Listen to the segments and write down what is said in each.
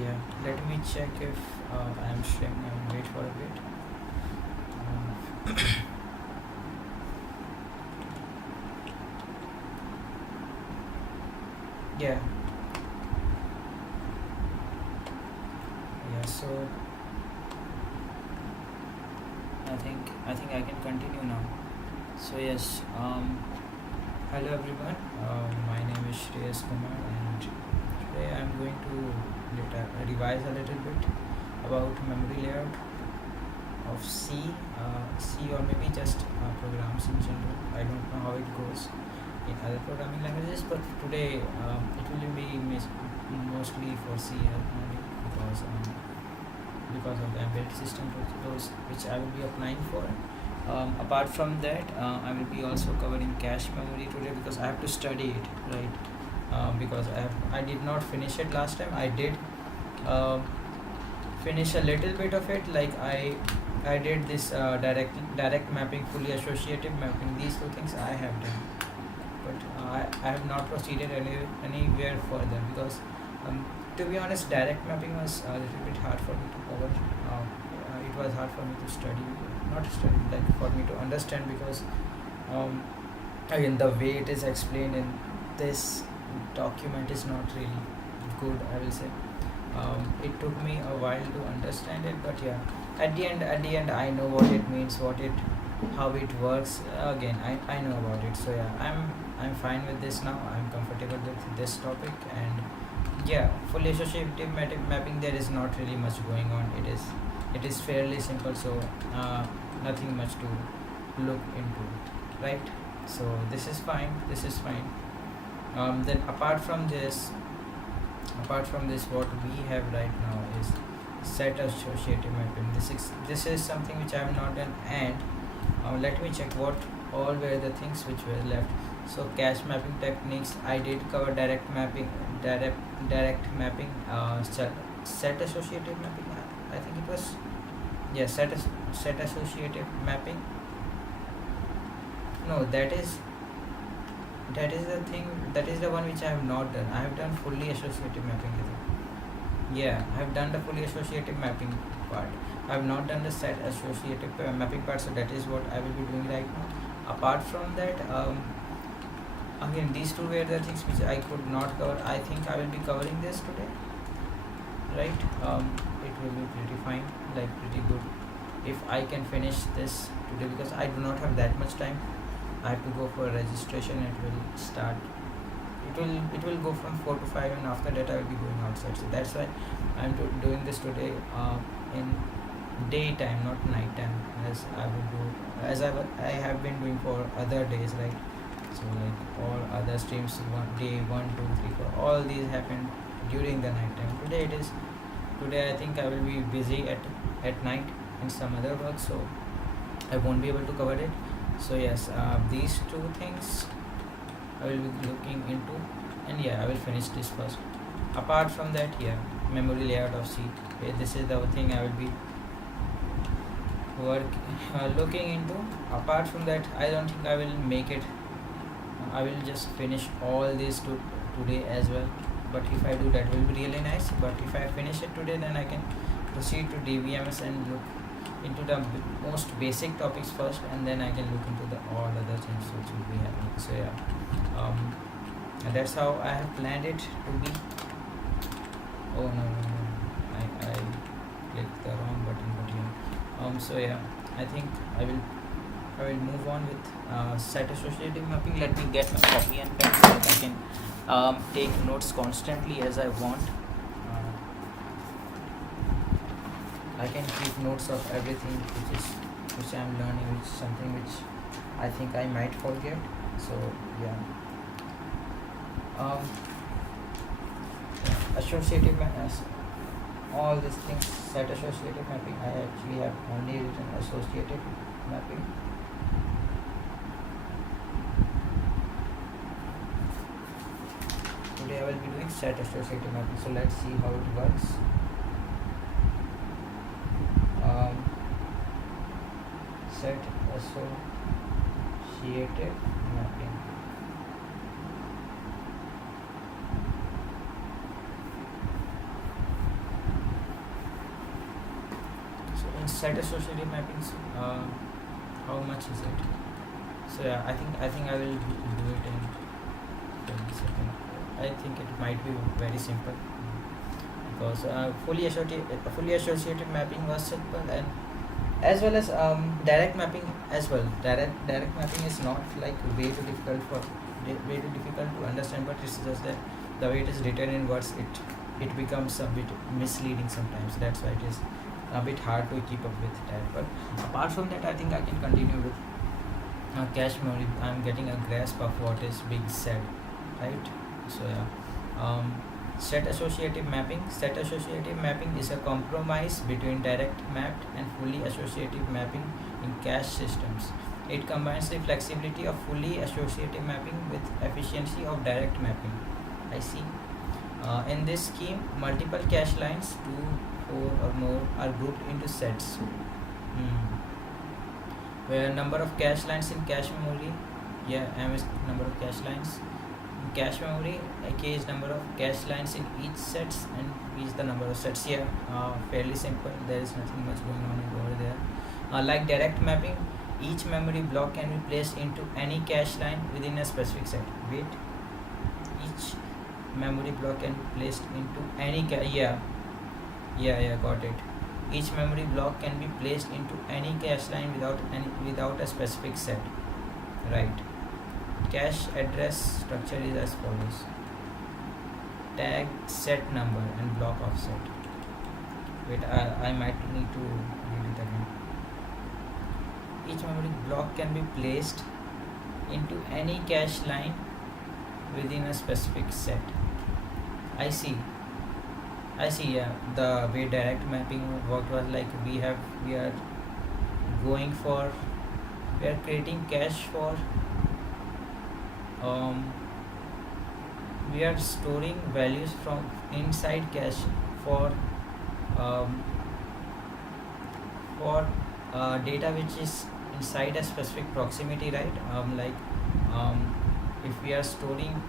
Yeah, let me check if I am streaming and wait for a bit. Yeah, yeah. So I think I can continue now. So yes, hello everyone. My name is Shreyas Kumar, and today I am going to revise a little bit about memory layout of C or maybe just programs in general. I don't know how it goes in other programming languages, but today it will be mostly for C only because of the embedded system tools which I will be applying for. Apart from that, I will be also covering cache memory today because I have to study it, right? Because I did not finish it last time. I did finish a little bit of it, like I did this direct mapping, fully associative mapping. These two things I have done, but I have not proceeded anywhere further because to be honest, direct mapping was a little bit hard for me to cover. It was hard for me to study, not study, like for me to understand, because again, the way it is explained in this document is not really good, I will say. It took me a while to understand it, but yeah, at the end I know what it means, how it works. Again, I know about it. So yeah, I'm fine with this now. I'm comfortable with this topic. And yeah, fully associative mapping, there is not really much going on. It is fairly simple, so nothing much to look into, right? So this is fine. Then apart from this, what we have right now is set associative mapping. This is something which I have not done. And let me check what all were the things which were left. So cache mapping techniques, I did cover direct mapping, set associative mapping. I think it was, yeah, set associative mapping. No, that is the thing. That is the one which I have not done. I have done fully associative mapping, I think. Yeah, I have done the fully associative mapping part. I have not done the set associative mapping part, so that is what I will be doing right now. Apart from that, again, these two were the things which I could not cover. I think I will be covering this today, right? It will be pretty fine, like pretty good, if I can finish this today, because I do not have that much time. I have to go for registration. It will start. It will go from 4 to 5, and after that I will be going outside. So that's why I'm doing this today in daytime, not nighttime, as I have been doing for other days, right? So like all other streams, day 1, 2, 3, 4, all these happened during the night time. Today I think I will be busy at night in some other work, so I won't be able to cover it. So yes, these two things I will be looking into, and yeah, I will finish this first. Apart from that, yeah, memory layout of C. This is the thing I will be looking into. Apart from that, I don't think I will make it. I will just finish all these today as well. But if I do, that will be really nice. But if I finish it today, then I can proceed to DBMS and look into the most basic topics first, and then I can look into the all other things which will be happening. So yeah, and that's how I have planned it to be. Oh no, I clicked the wrong button, but yeah. So yeah, I think I will move on with set associative mapping. Let me get my copy and pen so that I can take notes constantly as I want. I can keep notes of everything which I am learning, which is something which I think I might forget. So yeah, associative mapping, all these things, set associative mapping. I actually have only written associative mapping. Today I will be doing set associative mapping. So let's see how it works. Set associative mapping. in set associative mappings, how much is it? So yeah, I think I will do it in 20 seconds. I think it might be very simple, because fully associative mapping was simple, and as well as direct mapping as well. Direct mapping is not like way too difficult to understand, but it's just that the way it is written in words, it becomes a bit misleading sometimes. That's why it is a bit hard to keep up with that. But apart from that, I think I can continue with cache memory. I'm getting a grasp of what is being said, right? So yeah, set associative mapping. Set associative mapping is a compromise between direct mapped and fully associative mapping in cache systems. It combines the flexibility of fully associative mapping with efficiency of direct mapping. I see. In this scheme, multiple cache lines, 2, 4 or more, are grouped into sets. Where number of cache lines in cache memory, yeah, M is number of cache lines. In cache memory, K is number of cache lines in each sets, and V is the number of sets. Yeah, fairly simple. There is nothing much going on over there. Like direct mapping, each memory block can be placed into any cache line within a specific set. Wait, each memory block can be placed into any yeah, got it. Each memory block can be placed into any cache line without a specific set, right? Cache address structure is as follows: tag set number and block offset. Wait, I might need to read it again. Each memory block can be placed into any cache line within a specific set. I see. Yeah, the way direct mapping worked was like we are creating cache for we are storing values from inside cache for data which is inside a specific proximity, right? If we are storing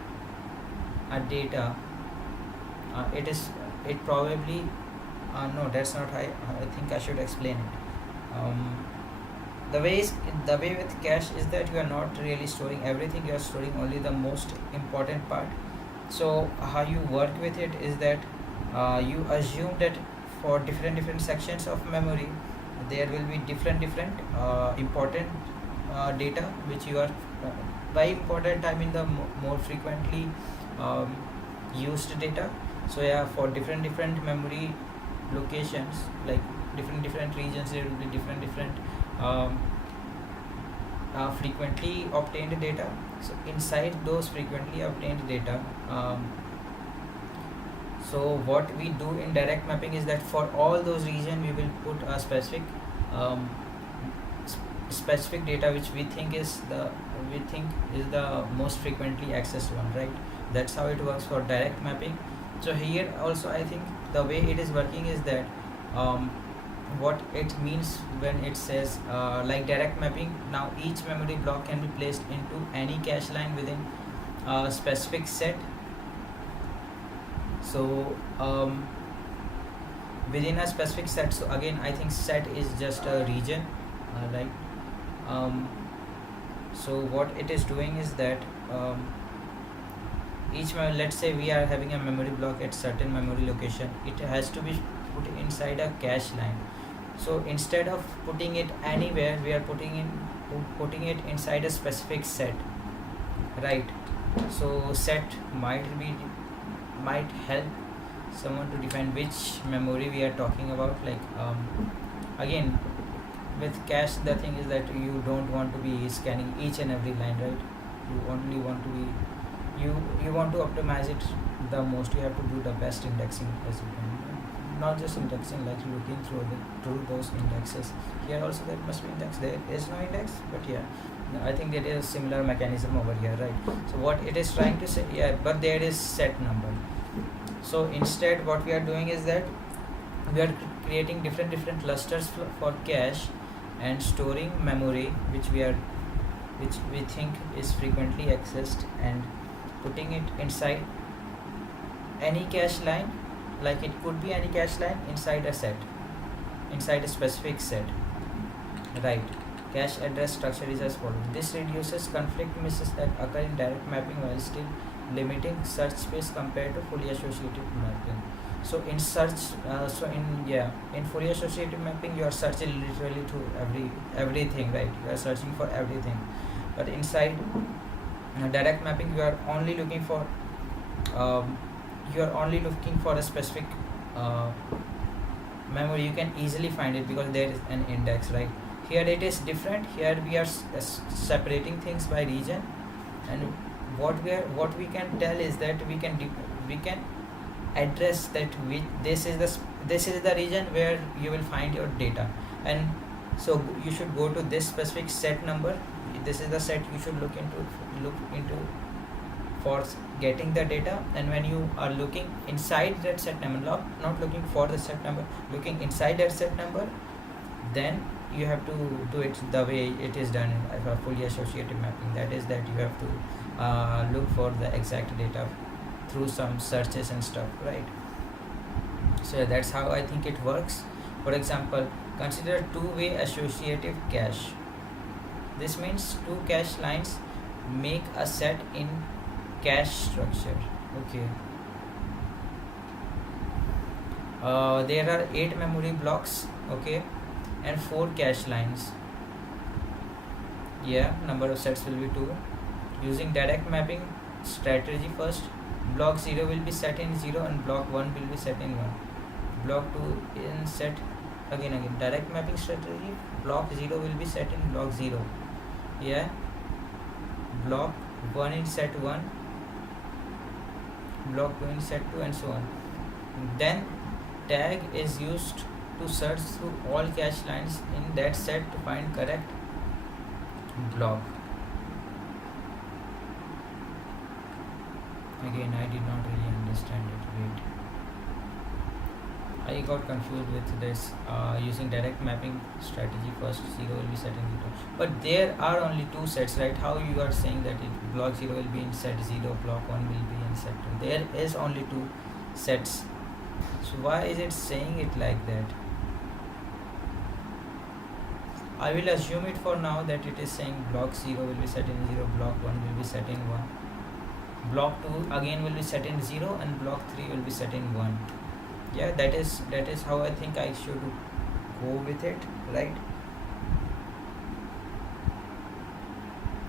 a data, it probably no, that's not I think I should explain it. The way with cache is that you are not really storing everything, you are storing only the most important part. So how you work with it is that you assume that for different sections of memory there will be different important data which you are by important I mean the more frequently used data. So yeah, for different memory locations, like different regions, there will be different frequently obtained data. So inside those frequently obtained data, so what we do in direct mapping is that for all those regions we will put a specific specific data which we think is the most frequently accessed one, right? That's how it works for direct mapping. So here also I think the way it is working is that what it means when it says like direct mapping, now each memory block can be placed into any cache line within a specific set. So within a specific set, so again I think set is just a region, right? So what it is doing is that let's say we are having a memory block at certain memory location, it has to be put inside a cache line. So instead of putting it anywhere, we are putting it inside a specific set, right? So set might help someone to define which memory we are talking about. Like again, with cache the thing is that you don't want to be scanning each and every line, right? You only want to be you want to optimize it the most. You have to do the best indexing as you can, not just indexing, like looking through those indexes. Here also there must be index, there is no index, but yeah, I think there is a similar mechanism over here, right? So what it is trying to say, yeah, but there is set number. So instead what we are doing is that we are creating different clusters for cache and storing memory which we think is frequently accessed, and putting it inside any cache line, like it could be any cache line inside a set, inside a specific set, right? Cache address structure is as follows. This reduces conflict misses that occur in direct mapping while still limiting search space compared to fully associative mapping. So in fully associative mapping, you are searching literally to everything, right? You are searching for everything. But inside direct mapping, you are only looking for a specific memory. You can easily find it because there is an index, right? Here it is different. Here we are separating things by region, and what we can tell is that we can address that this is the region where you will find your data, and so you should go to this specific set number. This is the set you should look into for getting the data. And when you are looking inside that set number, not looking for the set number, looking inside that set number, then you have to do it the way it is done in a fully associative mapping. That is that you have to look for the exact data through some searches and stuff, right? So that's how I think it works. For example, consider two-way associative cache. This means two cache lines make a set in cache structure. Okay. There are 8 memory blocks, okay, and 4 cache lines. Yeah, number of sets will be 2. Using direct mapping strategy, first block 0 will be set in 0 and block 1 will be set in 1. Block 2 in set again direct mapping strategy, block 0 will be set in block 0. Yeah, block 1 in set 1, block 2 in set 2, and so on. Then tag is used to search through all cache lines in that set to find correct block. Again, I did not really understand it. Wait, I got confused with this. Using direct mapping strategy, first 0 will be set in 0, but there are only 2 sets, right? How you are saying that block 0 will be in set 0, block 1 will be in set 2? There is only 2 sets, so why is it saying it like that? I will assume it for now that it is saying block 0 will be set in 0, block 1 will be set in 1, block 2 again will be set in 0, and block 3 will be set in 1. Yeah, that is how I think I should go with it, right?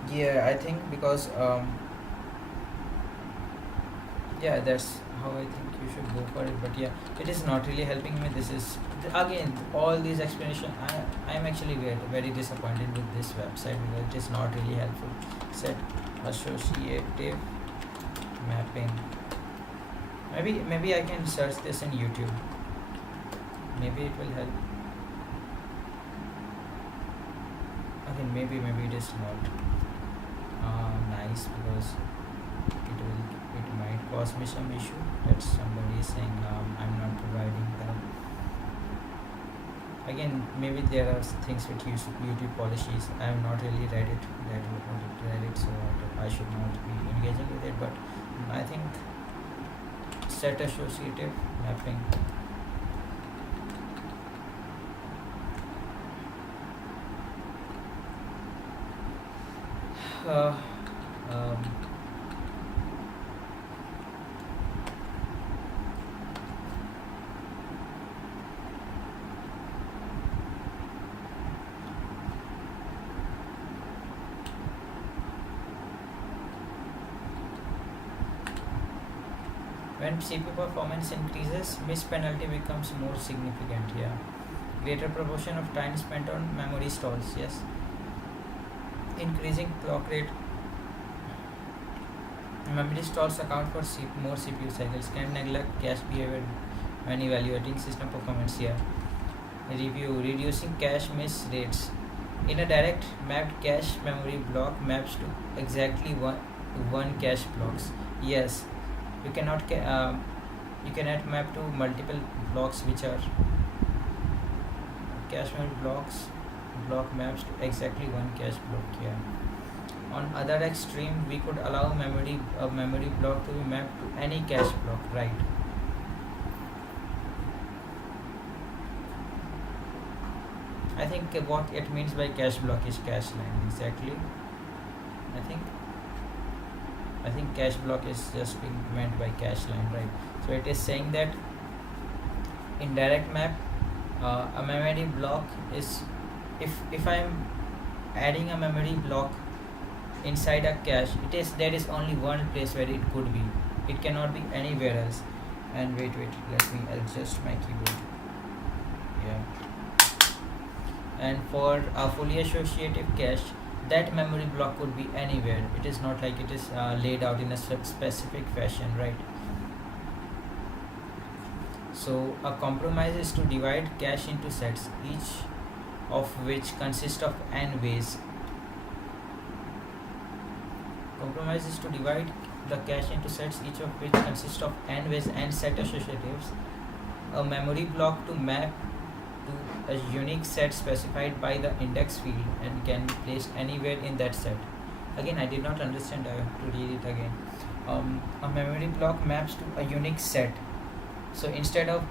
Yeah, I think because yeah, that's how I think you should go for it. But yeah, it is not really helping me. This is again all these explanation. I am actually very disappointed with this website because it is not really helpful. Set associative mapping. Maybe I can search this in YouTube. Maybe it will help. Again, maybe it is not nice because it might cause me some issue that somebody is saying I'm not providing that. Again, maybe there are things with YouTube policies. I have not really read it, so I should not be engaging with it. But I think set associative mapping. When CPU performance increases, miss penalty becomes more significant. Yeah, greater proportion of time spent on memory stalls. Yes, increasing clock rate. Memory stalls account for more CPU cycles. Can neglect cache behavior when evaluating system performance. Here, review reducing cache miss rates. In a direct mapped cache, memory block maps to exactly one cache blocks. Yes, you cannot map to multiple blocks which are cache memory blocks. Block maps to exactly one cache block here. On other extreme, we could allow a memory block to be mapped to any cache block, right? I think what it means by cache block is cache line exactly. I think cache block is just being meant by cache line, right? So it is saying that in direct map, a memory block is, if I'm adding a memory block inside a cache, there is only one place where it could be. It cannot be anywhere else. And wait, let me adjust my keyboard. Yeah. And for a fully associative cache, that memory block could be anywhere. It is not like it is laid out in a specific fashion, right? So a compromise is to divide cache into sets, each of which consists of n ways. Compromise is to divide the cache into sets, each of which consists of n ways and set associatives. A memory block to map to a unique set specified by the index field and can be placed anywhere in that set. Again, I did not understand. I have to read it again. A memory block maps to a unique set. So instead of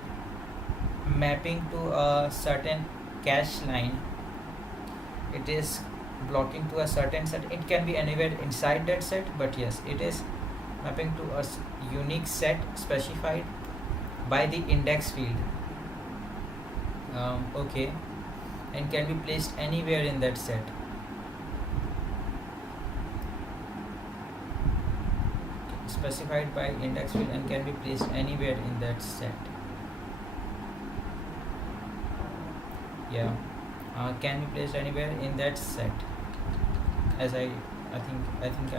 mapping to a certain cache line, it is blocking to a certain set. It can be anywhere inside that set, but yes, it is mapping to a unique set specified by the index field. Okay, and can be placed anywhere in that set. Specified by index field and can be placed anywhere in that set. Yeah, can be placed anywhere in that set. As I think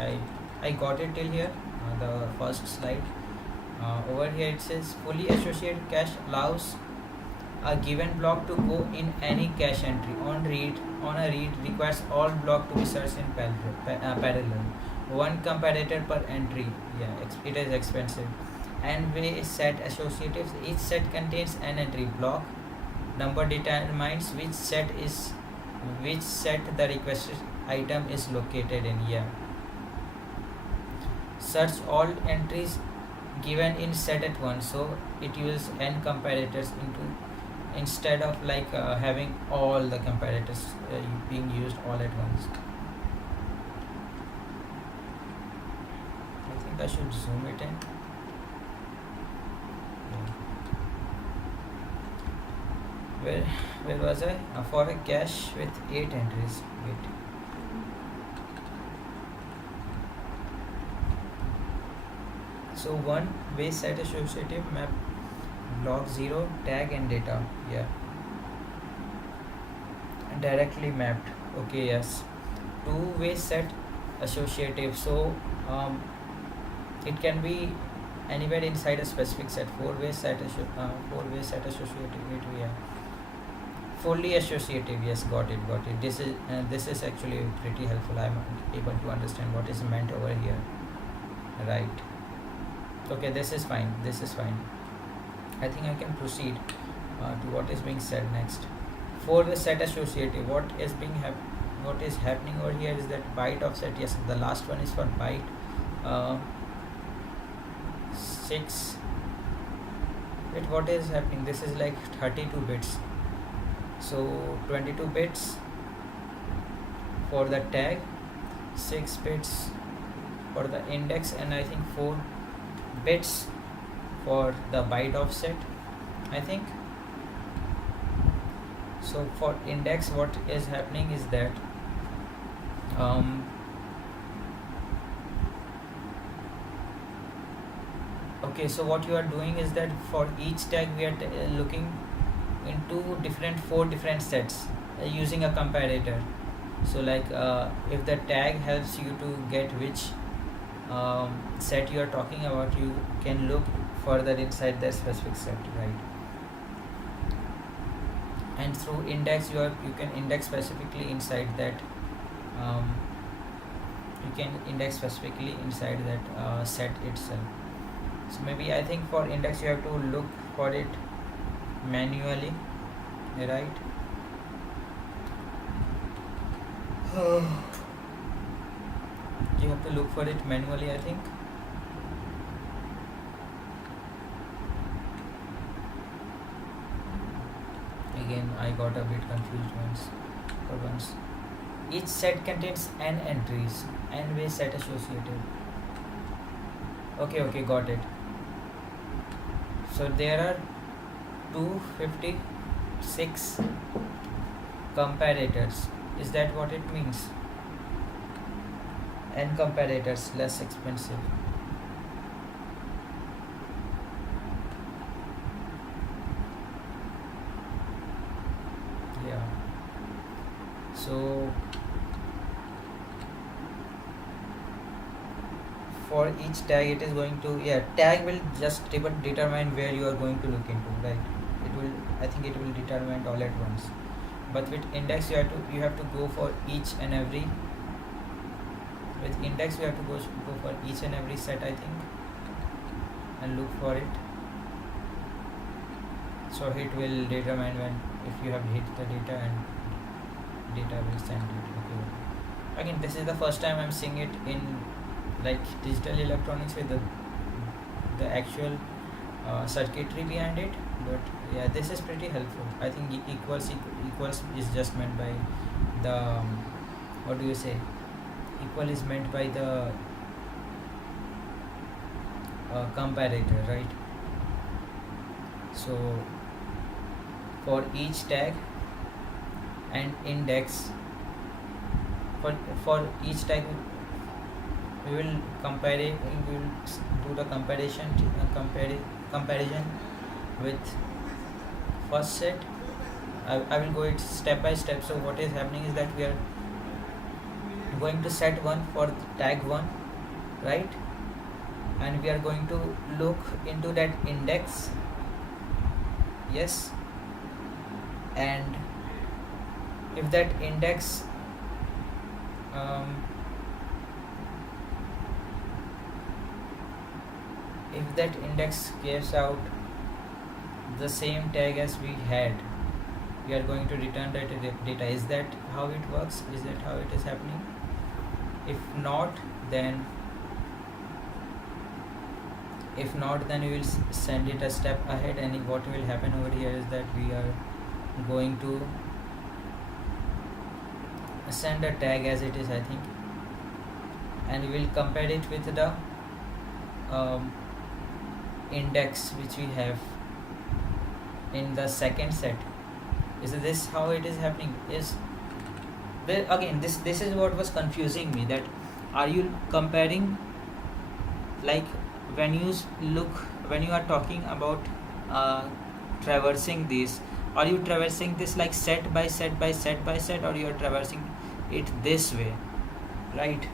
I got it till here. The first slide. Over here it says fully associated cache allows a given block to go in any cache entry. On a read requires all block to be searched in parallel. One comparator per entry. Yeah, it is expensive. And way set associatives. Each set contains an entry block. Number determines which set the requested item is located in. Yeah. Search all entries given in set at once. So it uses n comparators instead of like having all the comparators being used all at once. I think I should zoom it in. Where was I? For a cache with 8 entries. Wait. So one way set associative map block 0 tag and data. Yeah, directly mapped. Okay, yes. Two-way set associative. So it can be anywhere inside a specific set. Four-way set associative. Yeah. Fully associative. Yes, got it. This is actually pretty helpful. I'm able to understand what is meant over here. Right. Okay, this is fine. I think I can proceed to what is being said next. For the set associative, what is happening over here is that byte of set. Yes, the last one is for byte 6. Wait, what is happening? This is like 32 bits. So 22 bits for the tag, 6 bits for the index, and I think 4 bits for the byte offset, I think. So for index, what is happening is that okay, so what you are doing is that for each tag we are looking into 4 different sets using a comparator. So like if the tag helps you to get which set you are talking about, you can look further inside that specific set, right? And through index you can index specifically inside that set itself. So maybe I think for index you have to look for it manually, right? You have to look for it manually, I think. Again, I got a bit confused once. Each set contains n entries, n way set associative. Okay, got it. So there are 256 comparators. Is that what it means? N comparators, less expensive. Yeah. So for each tag it is going to, tag will just determine where you are going to look into, right? I think it will determine all at once. But with index you have to go for each and every. With index you have to go for each and every set, I think, and look for it. So it will determine when, if you have hit the data, and data will send it. Okay. Again, this is the first time I'm seeing it in like digital electronics with the actual circuitry behind it. But yeah, this is pretty helpful. I think equals is just meant by the what do you say? Equal is meant by the comparator, right? So for each tag and index, for each tag we will compare it. We will do the comparison with first set. I will go it step by step. So what is happening is that we are going to set 1 for tag 1, right? And we are going to look into that index, yes, and if that index gives out the same tag as we had, we are going to return that data. Is that how it works? Is that how it is happening? If not, then we will send it a step ahead, and what will happen over here is that we are going to send a tag as it is, I think, and we will compare it with the index which we have in the second set. Is this how it is happening? Is there, again, this is what was confusing me, that are you comparing, like when you are talking about traversing this, are you traversing this like set by set by set by set, or you are traversing it this way, right?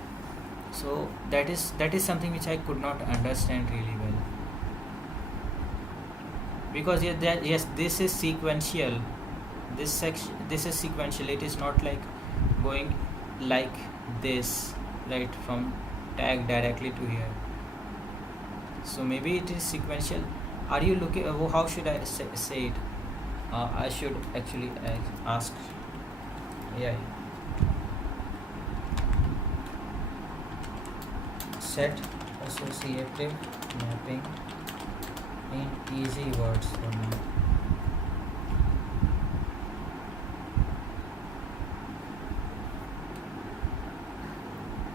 So that is something which I could not understand really well, because yes, this is sequential. This is sequential. It is not like going like this, right, from tag directly to here. So maybe it is sequential. Are you looking, how should I say it? I should actually ask AI. Set associative mapping in easy words for me.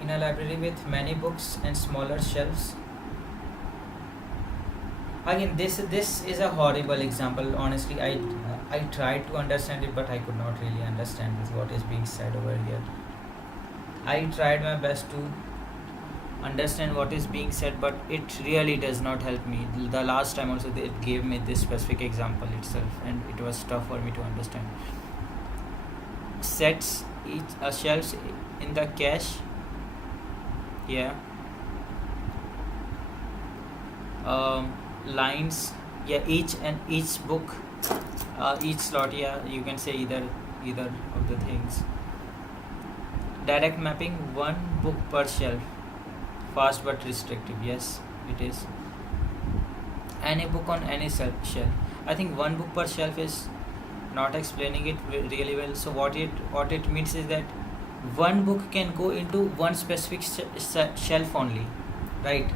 In a library with many books and smaller shelves. Again, this is a horrible example. Honestly, I tried to understand it, but I could not really understand what is being said over here. I tried my best to understand what is being said, but it really does not help me. The last time also it gave me this specific example itself, and it was tough for me to understand. Sets shelves in the cache. Yeah. Lines. Yeah. Each book, each slot. Yeah. You can say either of the things. Direct mapping, 1 book per shelf. Fast but restrictive. Yes, it is. Any book on any shelf. I think 1 book per shelf is not explaining it really well. So what it means is that 1 book can go into one specific shelf only, right?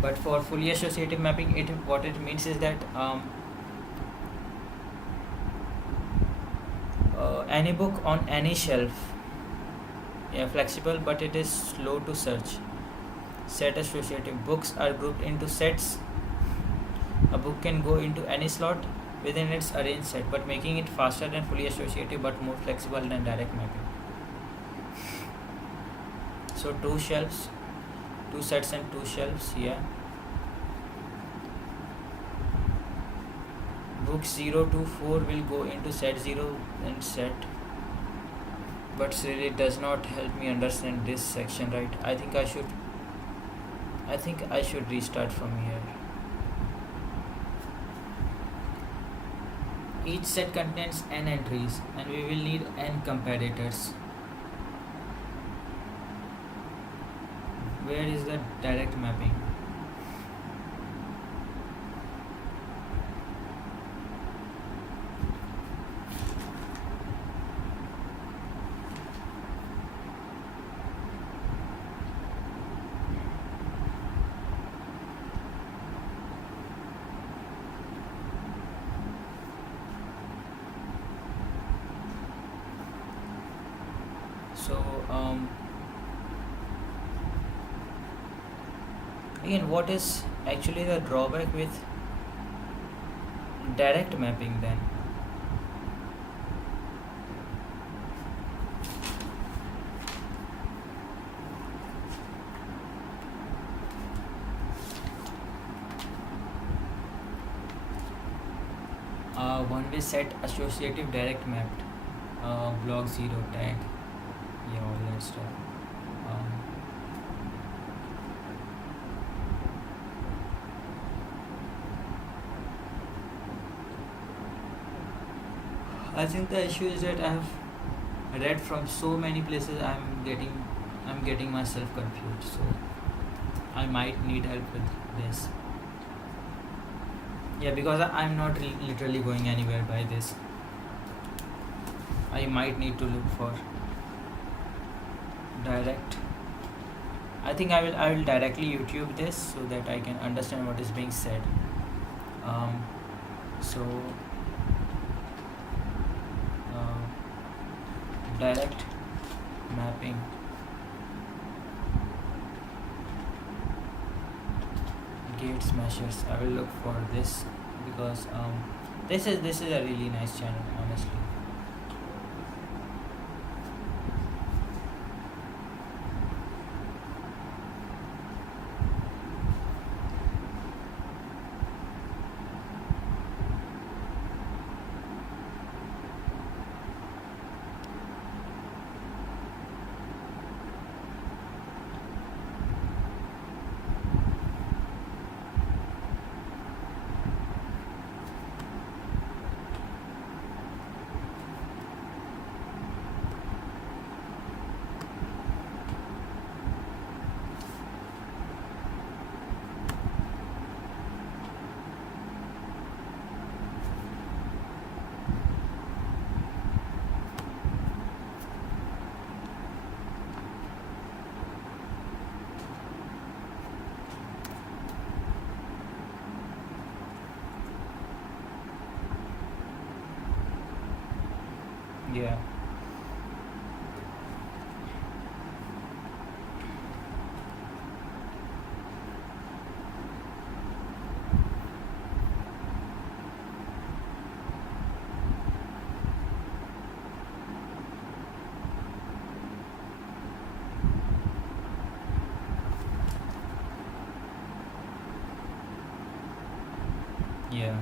But for fully associative mapping, what it means is that Any book on any shelf. Yeah, flexible, but it is slow to search. Set associative. Books are grouped into sets. A book can go into any slot within its arranged set, but making it faster than fully associative but more flexible than direct mapping. So two shelves, two sets and two shelves. Yeah. Books 0 to 4 will go into set 0 and set, but still it does not help me understand this section, right? I think I should restart from here. Each set contains n entries and we will need n comparators. Where is the direct mapping? So again, what is actually the drawback with direct mapping then? One-way set associative direct mapped. Block 0 tag. Yeah, all that stuff. Um, I think the issue is that I have read from so many places. I'm getting myself confused. So I might need help with this. Yeah, because I'm not literally going anywhere by this. I might need to look for direct. I think I will directly YouTube this so that I can understand what is being said. So direct mapping. Gate smashers. I will look for this because this is a really nice channel, honestly. Yeah. Yeah.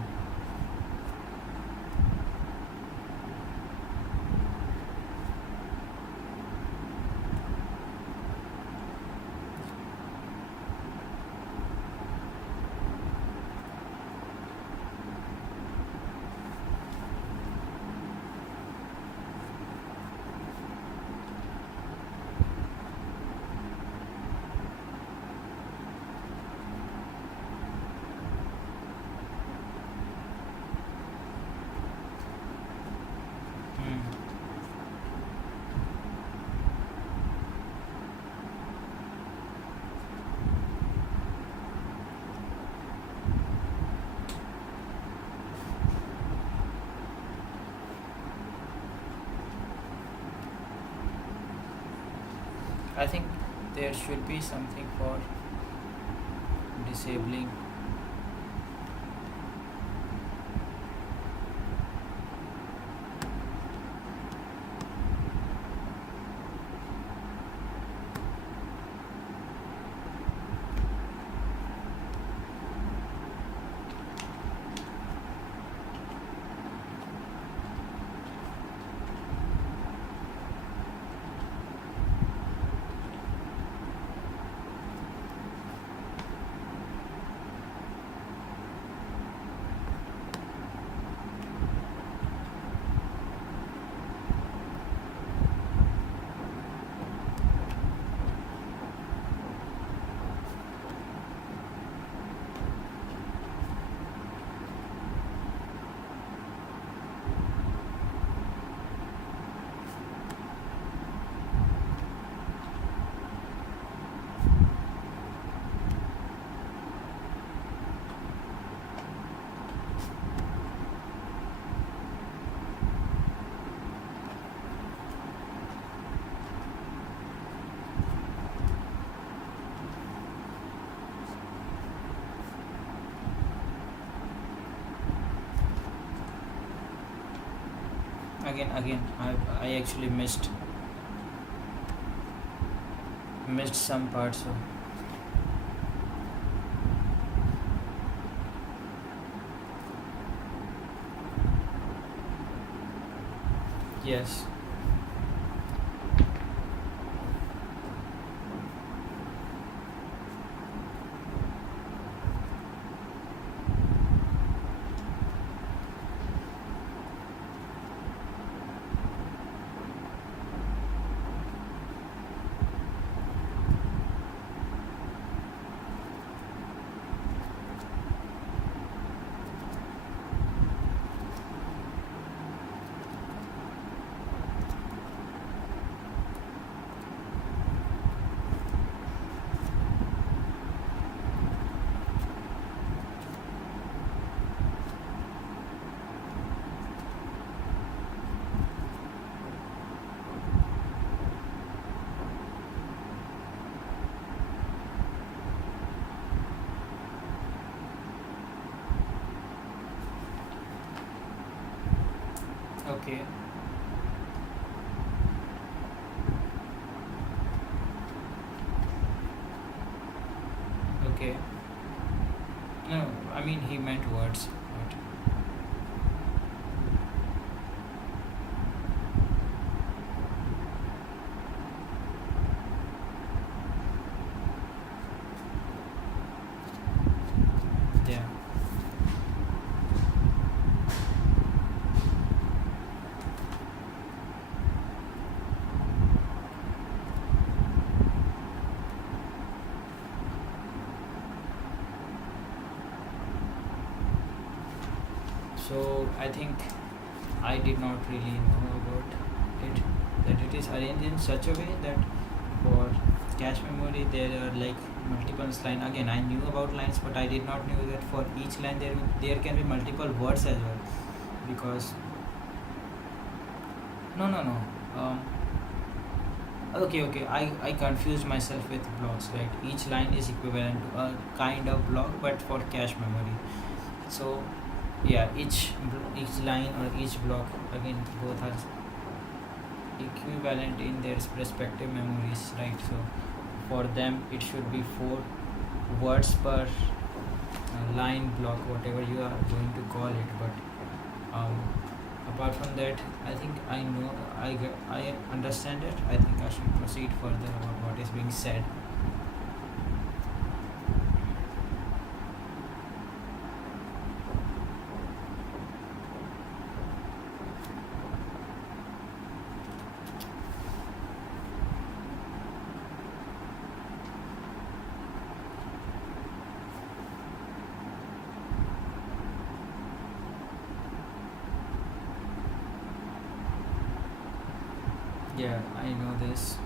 I think there should be something for disabling. Again, I actually missed some parts. So yes. Okay. Okay. No, I mean he meant words, but yeah. So I think I did not really know about it, that it is arranged in such a way that for cache memory there are like multiple lines. Again, I knew about lines, but I did not know that for each line there can be multiple words as well. Because no. Um, okay. I confused myself with blocks. Right, each line is equivalent to a kind of block, but for cache memory. So yeah, each line or each block, again, both are equivalent in their respective memories, right? So for them it should be 4 words per line, block, whatever you are going to call it. But apart from that, I think I understand it. I think I should proceed further about what is being said. Yeah, I know this.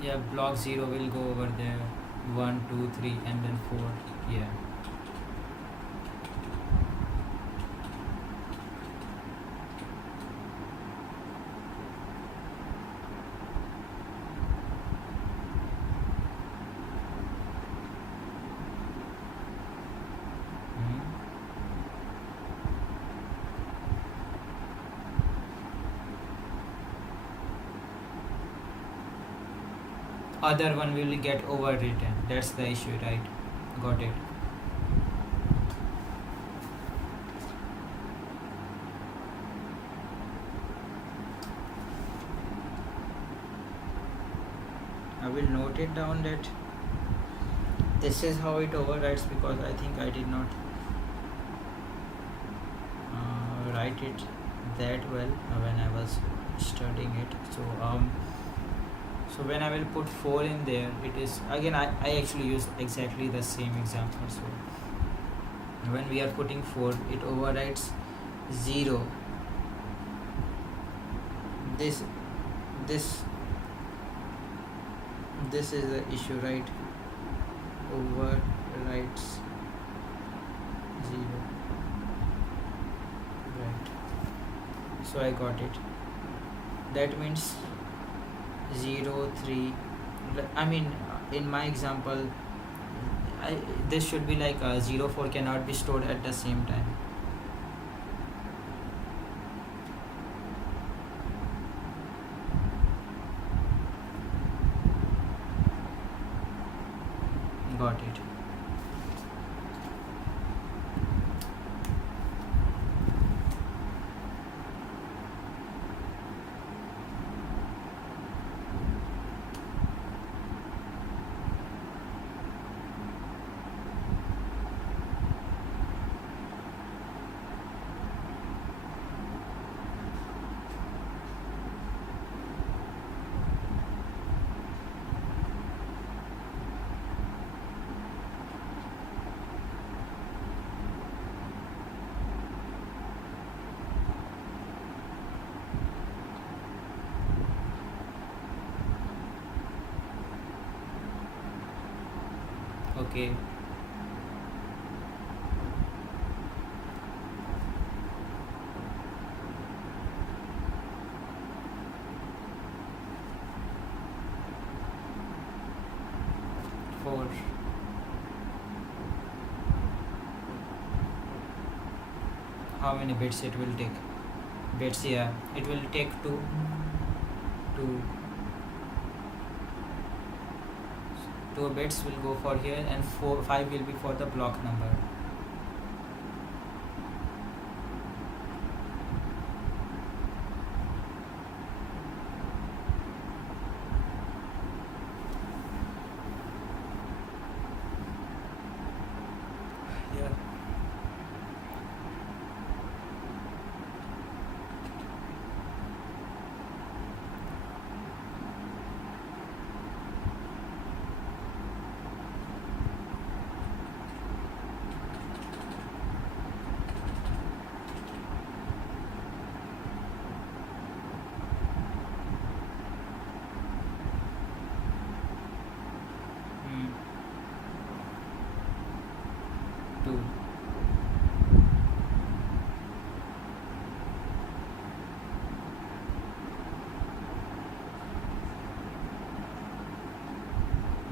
Yeah, block 0 will go over there, 1 2 3 and then 4. Yeah. other one will get overwritten. That's the issue, right? Got it. I will note it down that this is how it overwrites, because I think I did not write it that well when I was studying it. So when I will put 4 in there, it is again I actually use exactly the same example. So when we are putting 4, it overwrites 0. This this this is the issue, right? Overwrites 0, right? So I got it. That means 0 3. I mean, in my example, this should be like 0 4 cannot be stored at the same time. Got it. Okay. Four. How many bits it will take? Bits, yeah. It will take 2. 2 bits will go for here, and 5 will be for the block number. Yeah. Hmm. 2.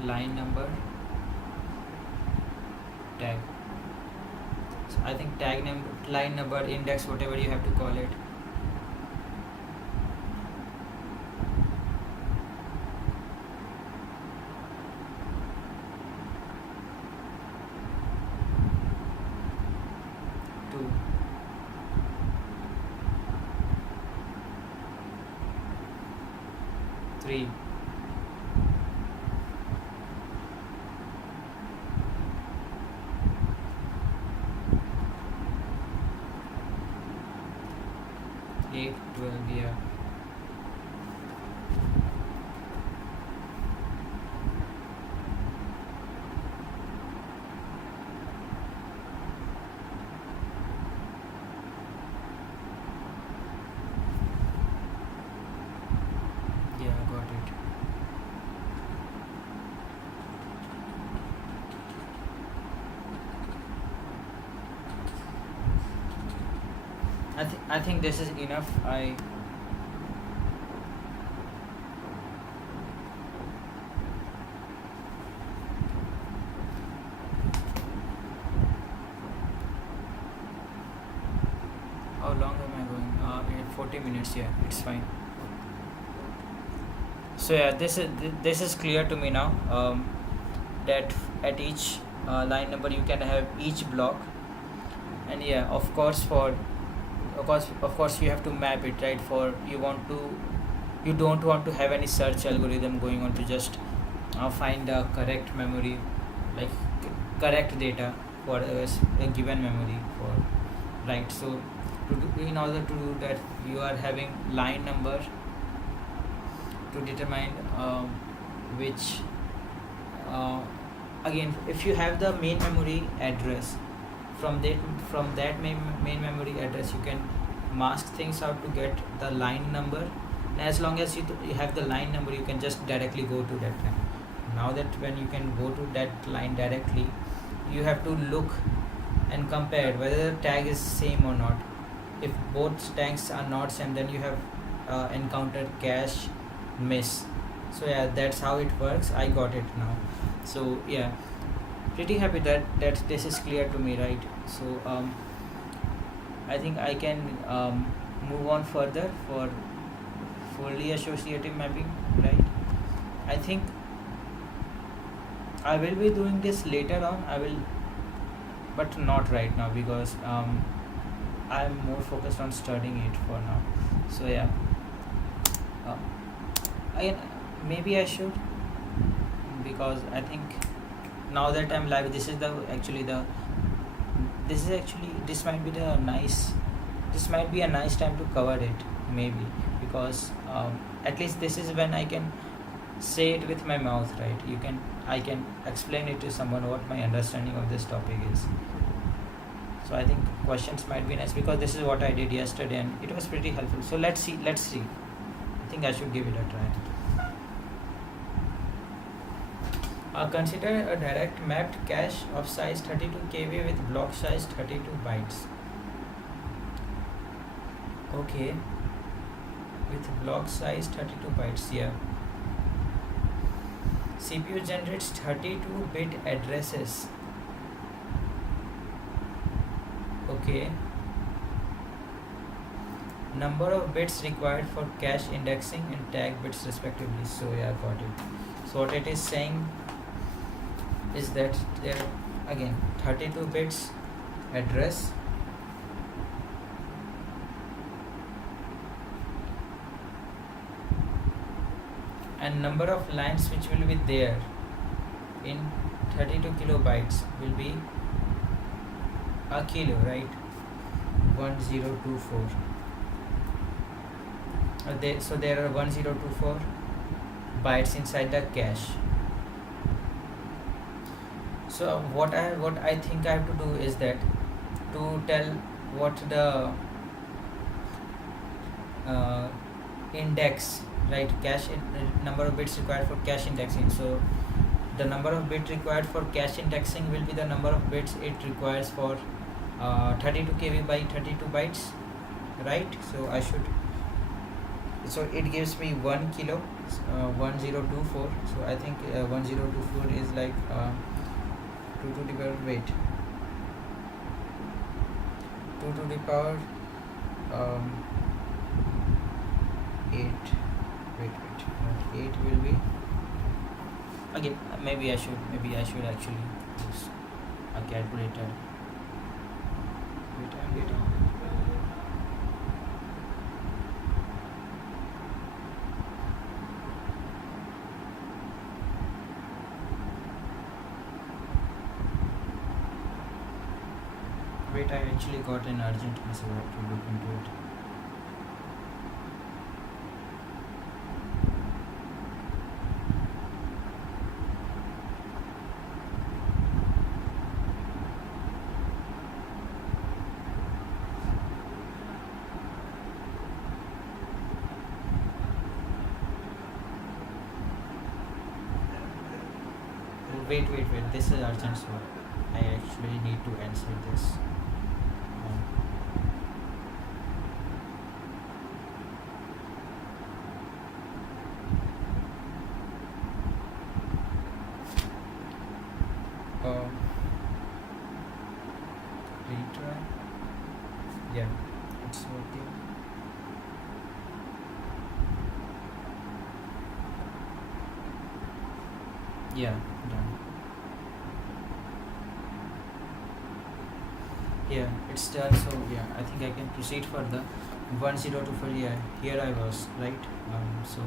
Line number, tag. So I think tag name, line number, index, whatever you have to call it. Two. 3. 8 12, yeah. Yeah, got it. I think this is enough. How long am I going? 40 minutes. Yeah, it's fine. So So yeah, this is clear to me now, that at each line number you can have each block. And yeah, of course you have to map it, right? For you don't want to have any search algorithm going on to just find the correct memory, like correct data for a given memory for, right? So in order to do that, you are having line number to determine which uh, again, if you have the main memory address, from that main memory address you can mask things out to get the line number. And as long as you have the line number, you can just directly go to that line. Now that when you can go to that line directly, you have to look and compare whether the tag is same or not. If both tags are not same, then you have encountered cache miss. So yeah, that's how it works. I got it now. So yeah, pretty happy that this is clear to me, right? So I think I can move on further for fully associative mapping, right? I think I will be doing this later on. I will, but not right now, because I'm more focused on studying it for now. So yeah, uh, I maybe I should, because I think now that I'm live, this might be a nice time to cover it, maybe, because at least this is when I can say it with my mouth, right? I can explain it to someone what my understanding of this topic is. So I think questions might be nice, because this is what I did yesterday and it was pretty helpful. So let's see. I think I should give it a try. Consider a direct mapped cache of size 32 KB with block size 32 bytes. Okay, with block size 32 bytes, yeah. CPU generates 32-bit addresses. Okay. Number of bits required for cache indexing and tag bits respectively. So yeah, got it. So what it is saying is that there again 32 bits address, and number of lines which will be there in 32 kilobytes will be a kilo, right? 1024. So there are 1024 bytes inside the cache. So what I think I have to do is that to tell what the index, right, number of bits required for cache indexing. So the number of bits required for cache indexing will be the number of bits it requires for 32 KB by 32 bytes, right? So it gives me 1 kilo, 1024. So I think 1024 is like 2 to the power 2 to the power 8. Wait. 8 will be, again, maybe I should actually use a calculator. Wait, I'm getting. Wait, I actually got an urgent message. I have to look into it. Wait. This is urgent, so I actually need to answer this. Retry. Yeah, it's working. Yeah, done. Yeah, it's done. So yeah, I think I can proceed for the 1024. Yeah, here I was right. So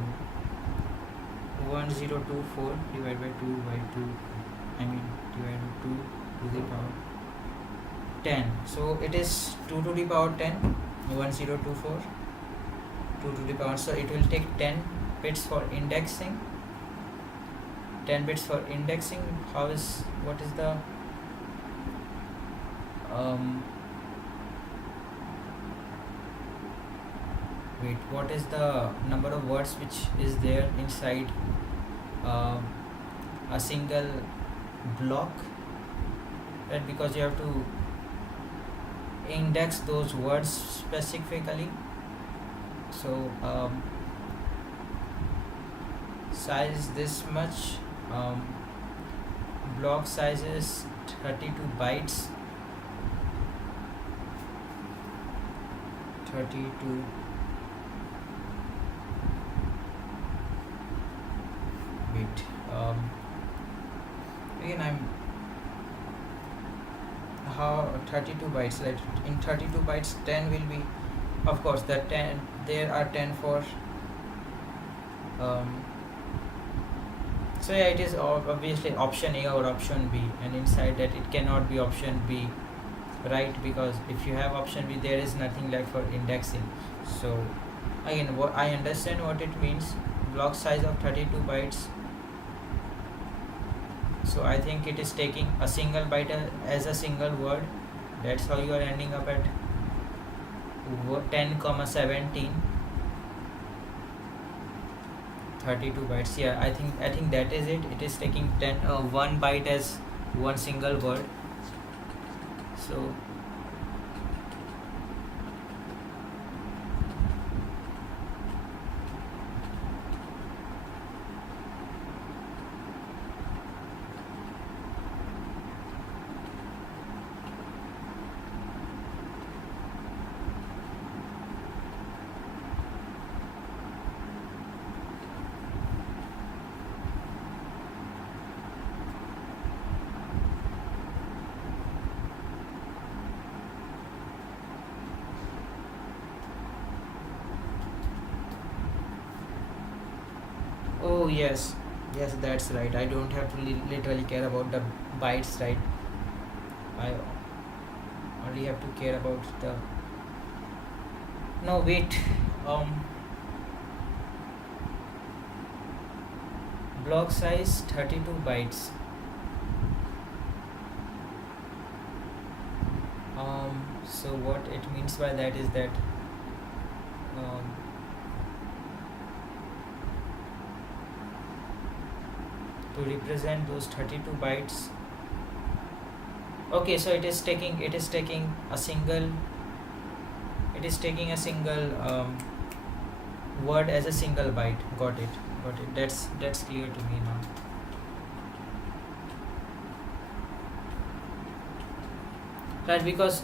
1024 divided by 2 by 2, I mean divided by 2 to the power 10. So it is 2 to the power 10, 1024, 2 to the power. So it will take 10 bits for indexing. 10 bits for indexing. What is the what is the number of words which is there inside a single block, right? Because you have to index those words specifically. So size this much, block size is 32 bytes, 32 bit. Again, I'm how 32 bytes, right? In 32 bytes 10 will be, of course, the 10, there are 10 for so yeah, it is obviously option A or option B, and inside that it cannot be option B, right? Because if you have option B, there is nothing like for indexing. So again, what I understand what it means, block size of 32 bytes. So I think it is taking a single byte as a single word. That's how you are ending up at 10,17, 32 bytes. Yeah, I think that is it. It is taking 1 byte as one single word. So oh yes, that's right. I don't have to literally care about the bytes, right? I only have to care about the, no wait, block size 32 bytes. So what it means by that is that to represent those 32 bytes, okay, so it is taking a single word as a single byte. Got it. That's clear to me now. Right, because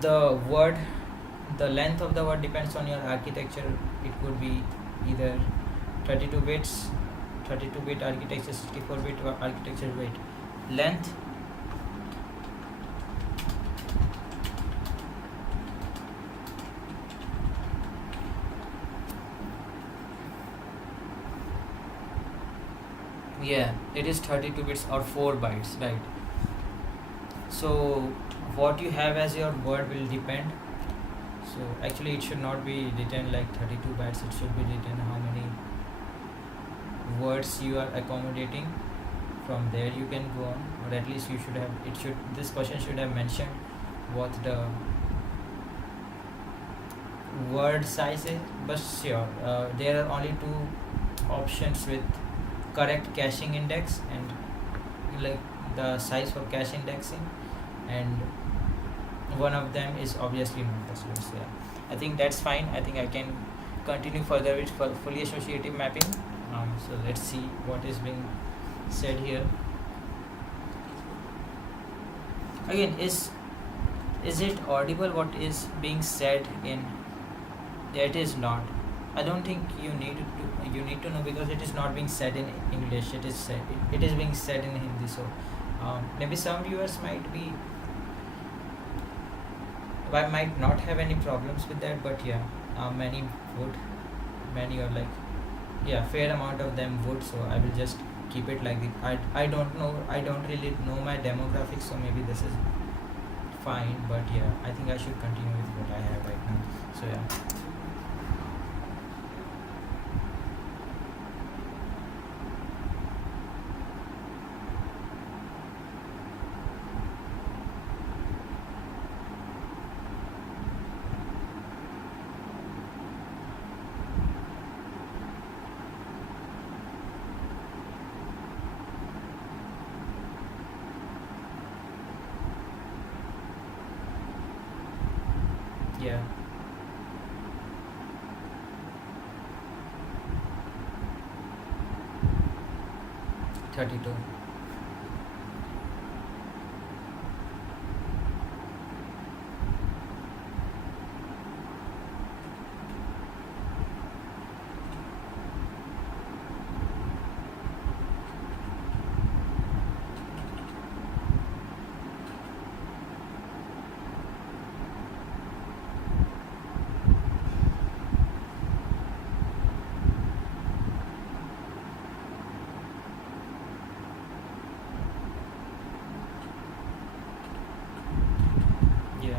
the length of the word depends on your architecture. It could be either 32 bits, 32 bit architecture, 64 bit architecture. Wait, length, yeah, it is 32 bits or 4 bytes, right? So what you have as your word will depend. So actually it should not be written like 32 bytes, it should be written how many words you are accommodating. From there you can go on, or at least you should have, this question should have mentioned what the word size is. But sure, there are only two options with correct caching index and like the size for cache indexing, and one of them is obviously not the source. Yeah, I think that's fine. I think I can continue further with fully associative mapping. So let's see what is being said here. Again, is it audible what is being said in? That is not. I don't think you need to know, because it is not being said in English. It is being said in Hindi. So maybe some viewers might not have any problems with that, but yeah, many would, many, or like, yeah, fair amount of them would. So I will just keep it like this. I don't know, I don't really know my demographics, so maybe this is fine. But yeah, I think I should continue with what I have right now. So yeah. Yeah. 32. Yeah.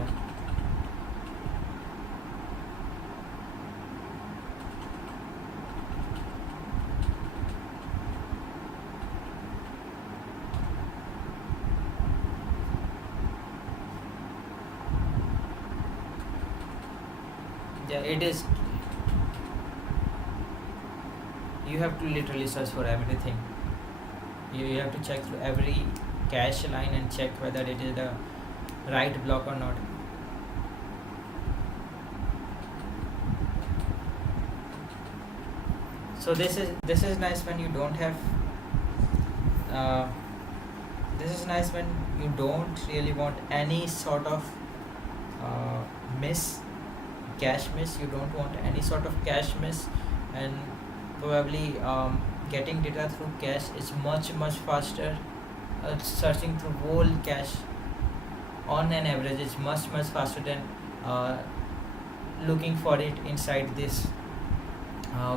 Yeah, it is. You have to literally search for everything. You have to check through every cache line and check whether it is the right block or not. So this is nice when you don't have uh, this is nice when you don't really want any sort of uh, miss cache miss. You don't want any sort of cache miss, and probably getting data through cache is much faster. Searching through whole cache on an average is much faster than uh, looking for it inside this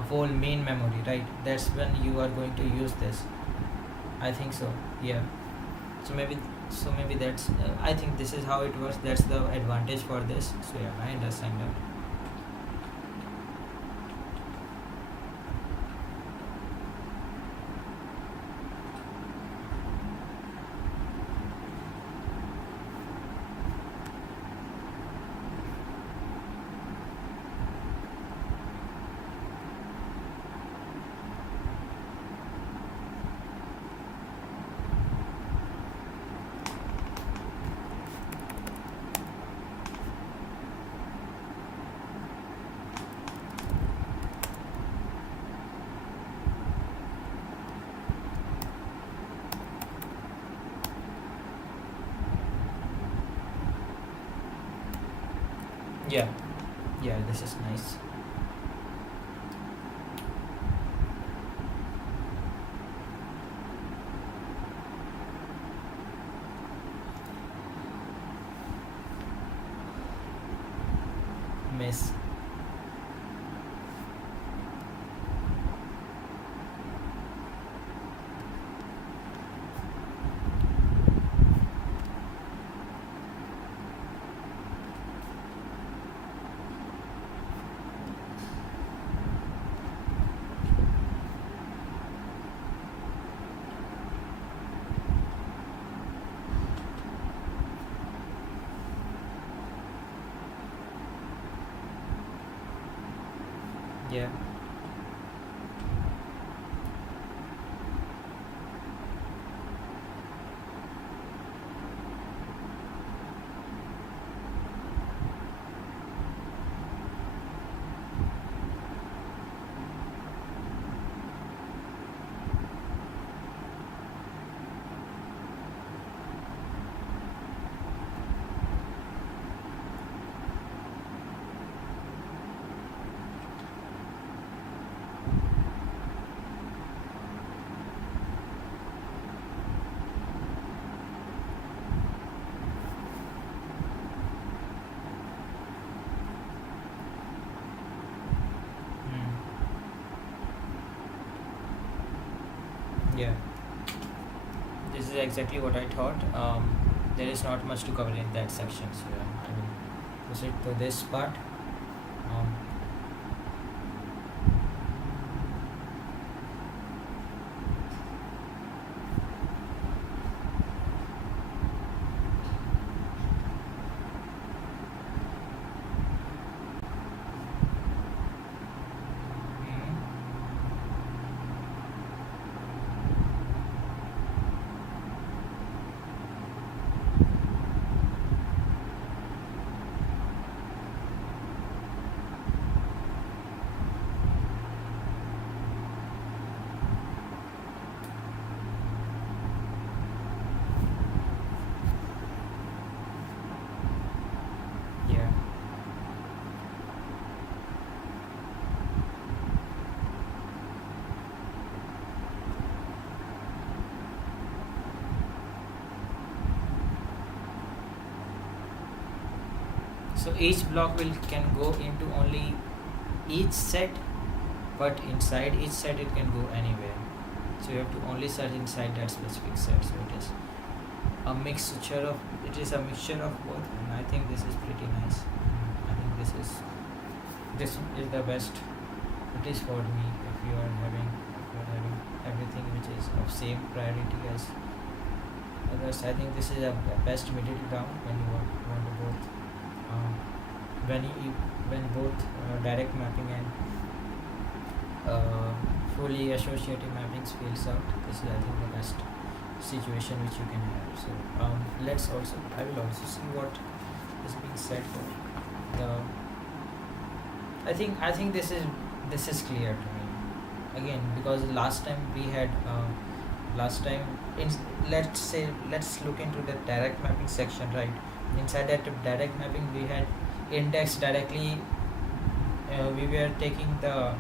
whole main memory, right? That's when you are going to use this. I think so. Yeah. So maybe that's. I think this is how it works. That's the advantage for this. So yeah, I understand that. Yeah. Yeah. This is nice. Miss. Yeah. this is exactly what I thought. There is not much to cover in that section, so I will proceed to this part. Um, yeah. So each block will can go into only each set, but inside each set it can go anywhere. So you have to only search inside that specific set. So it is a mixture of both, and I think this is pretty nice. I think this is the best. It is for me if you are having everything which is of same priority as others. I think this is a best middle ground when you want to both um, when both direct mapping and fully associative mappings fails out. This is, I think, the best situation which you can have. So I will also see what is being said for the. I think this is clear to me again, because last time in let's look into the direct mapping section, right? Inside that direct mapping we had index directly. We were taking the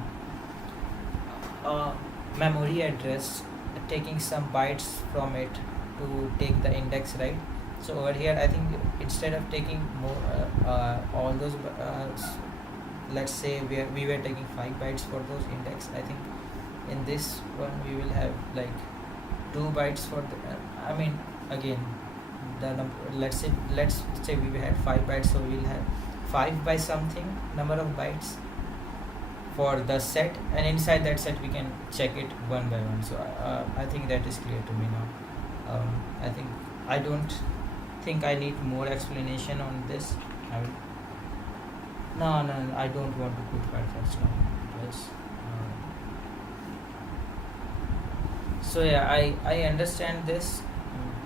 memory address, taking some bytes from it to take the index, right? So over here I think instead of taking more all those let's say we were taking 5 bytes for those index. I think in this one we will have like 2 bytes for the again the let's say we had 5 bytes, so we will have 5 by something number of bytes for the set, and inside that set we can check it one by one. So I think that is clear to me now. I don't think I need more explanation on this. I will, no, I don't want to put Firefox now because so yeah, I understand this.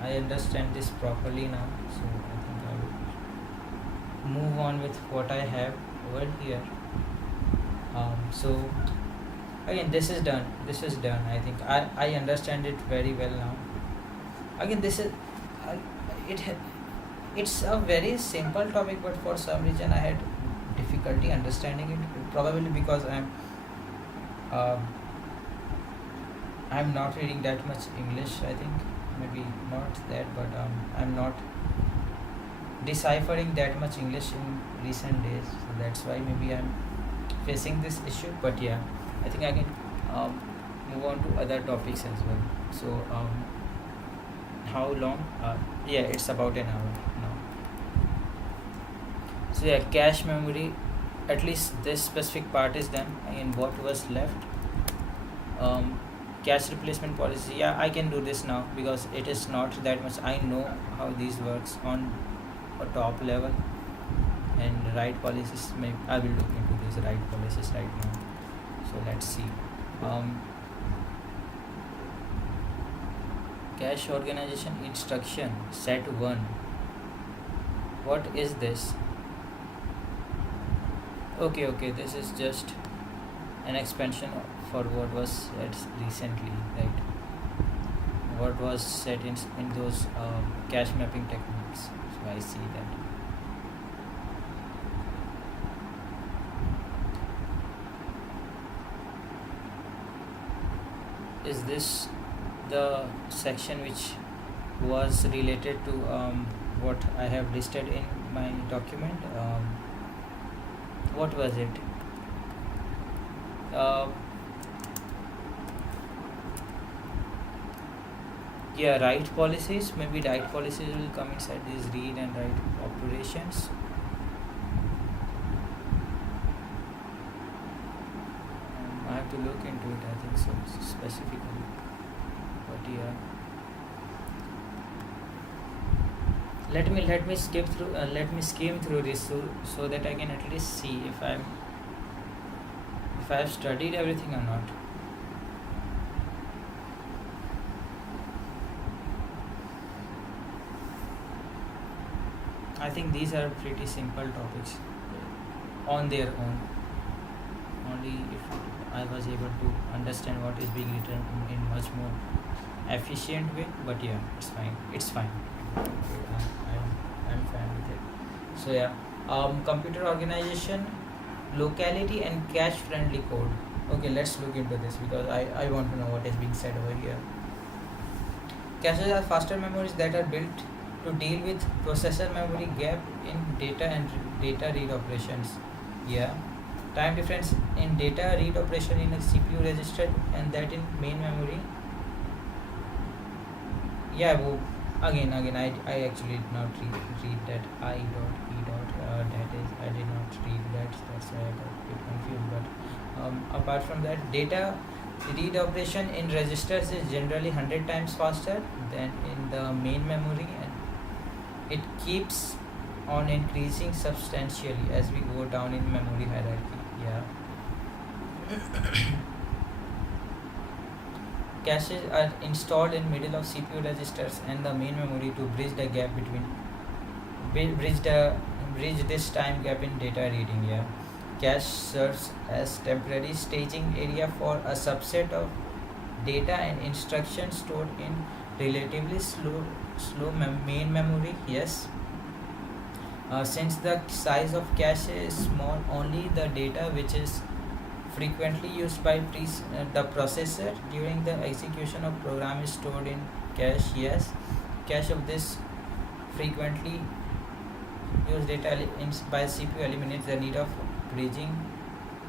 I understand this properly now, so I think I will move on with what I have over here. So again, this is done. I think I understand it very well now. Again, this is it's a very simple topic, but for some reason I had difficulty understanding it. Probably because I'm not reading that much English. I think maybe not that, but I'm not deciphering that much English in recent days. So that's why maybe I'm facing this issue. But yeah, I think I can move on to other topics as well. So how long? Yeah, it's about an hour now. So yeah, cache memory. At least this specific part is done. And what was left? Cache replacement policy. Yeah, I can do this now because it is not that much. I know how these works on a top level. And write policies, maybe I will look into these write policies right now. So let's see. Cache organization instruction set 1. What is this? Okay, this is just an expansion for what was said recently, right? What was said in those cache mapping techniques. So I see that. Is this the section which was related to what I have listed in my document? What was it? Yeah, write policies, maybe write policies will come inside these read and write operations. I have to look into it, I think so, specifically, but yeah, let me skip through let me skim through this, so that I can at least see if I have studied everything or not. I think these are pretty simple topics on their own, only if I was able to understand what is being written in much more efficient way. But yeah, it's fine. I'm fine with it. So yeah, computer organization, locality and cache friendly code. Okay, let's look into this because I want to know what is being said over here. Caches are faster memories that are built to deal with processor memory gap in data and data read operations. Yeah, time difference in data read operation in a CPU register and that in main memory. Yeah, again I actually did not read that I dot e dot that is I did not read that's why I got a bit confused. But apart from that, data read operation in registers is generally 100 times faster than in the main memory, and it keeps on increasing substantially as we go down in memory hierarchy. Yeah. Caches are installed in middle of CPU registers and the main memory to bridge the gap between bridge this time gap in data reading. Yeah, cache serves as temporary staging area for a subset of data and instructions stored in relatively slow main memory. Yes. Since the size of cache is small, only the data which is frequently used by the processor during the execution of program is stored in cache. Yes, cache of this frequently used data by CPU eliminates the need of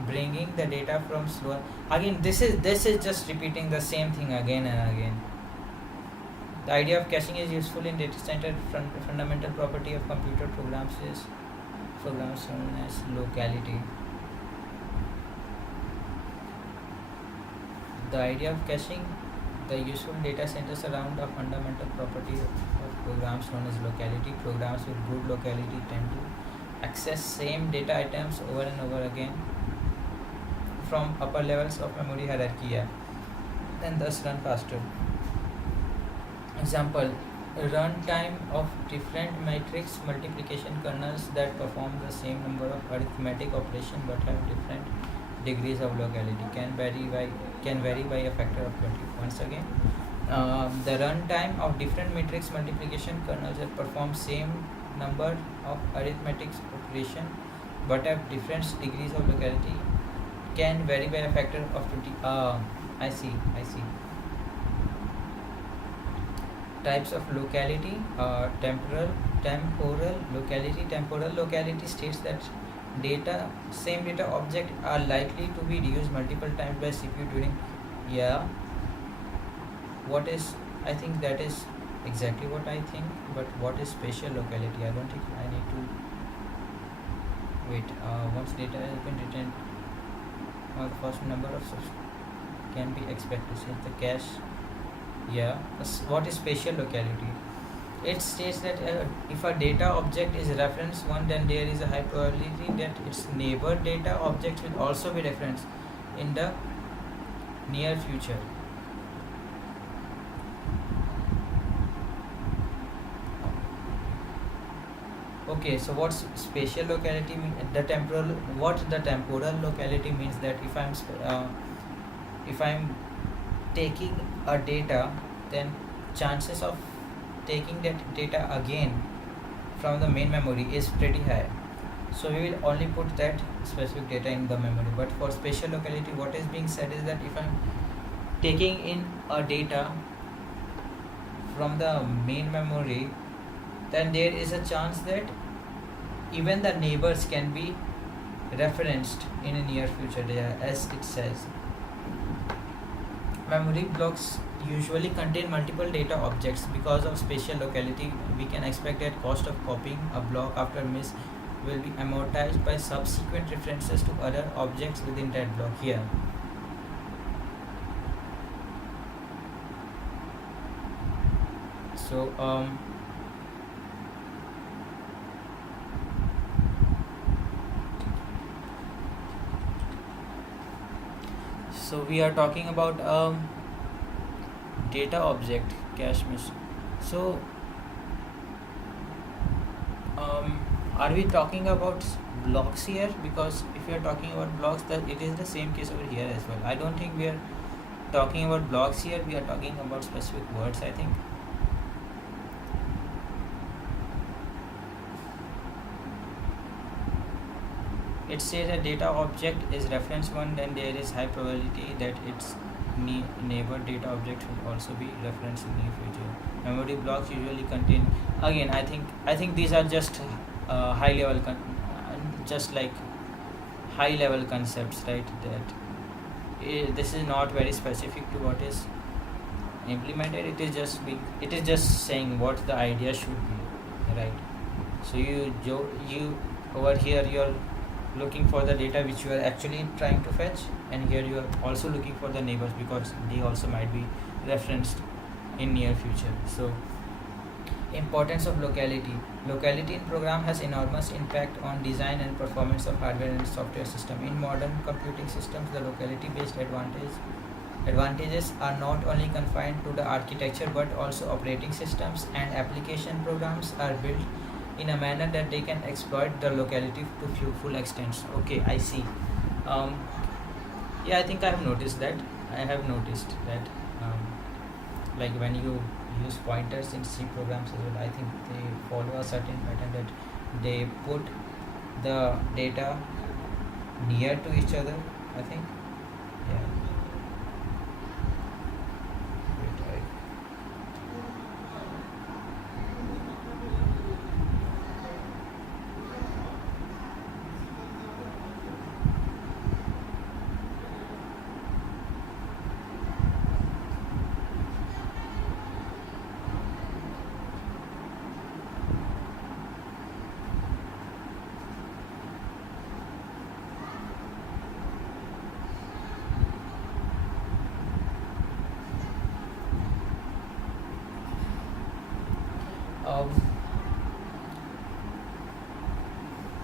bringing the data from slower. Again, this is just repeating the same thing again and again. The idea of caching is useful in data center. Fundamental property of computer programs is programs known as locality. The idea of caching the useful data centers around a fundamental property of programs known as locality. Programs with good locality tend to access same data items over and over again from upper levels of memory hierarchy, and thus run faster. Example, runtime of different matrix multiplication kernels that perform the same number of arithmetic operations but have different degrees of locality can vary by a factor of 20. Once again, the runtime of different matrix multiplication kernels that perform same number of arithmetic operation but have different degrees of locality can vary by a factor of 20. I see. Types of locality: temporal locality. Temporal locality states that same data object are likely to be reused multiple times by CPU during. Yeah, what is, I think that is exactly what I think. But what is spatial locality? I don't think I need to wait. Once data has been written, the first number of can be expected since the cache. Yeah, what is spatial locality? It states that if a data object is reference 1, then there is a high probability that its neighbor data objects will also be referenced in the near future. Okay, so what's spatial locality mean? The temporal locality means that if I'm taking a data, then chances of taking that data again from the main memory is pretty high, so we will only put that specific data in the memory. But for spatial locality, what is being said is that if I'm taking in a data from the main memory, then there is a chance that even the neighbors can be referenced in a near future, as it says. Memory blocks usually contain multiple data objects. Because of spatial locality, we can expect that cost of copying a block after miss will be amortized by subsequent references to other objects within that block. Here, so so we are talking about data object cache miss. So are we talking about blocks here? Because if we are talking about blocks, that it is the same case over here as well. I don't think we are talking about blocks here. We are talking about specific words, I think. It says a data object is reference one, then there is high probability that its neighbor data object will also be referenced in near future. Memory blocks usually contain, again, I think these are just high level just like high level concepts, right? That this is not very specific to what is implemented. It is just saying what the idea should be, right? So you over here you're looking for the data which you are actually trying to fetch, and here you are also looking for the neighbors because they also might be referenced in near future. So importance of locality in program has enormous impact on design and performance of hardware and software system. In modern computing systems, the locality based advantages are not only confined to the architecture but also operating systems and application programs are built in a manner that they can exploit the locality to full extents. Okay, I see. Yeah, I think I have noticed that. Like when you use pointers in C programs as well, I think they follow a certain pattern that they put the data near to each other, I think. Yeah. Wait,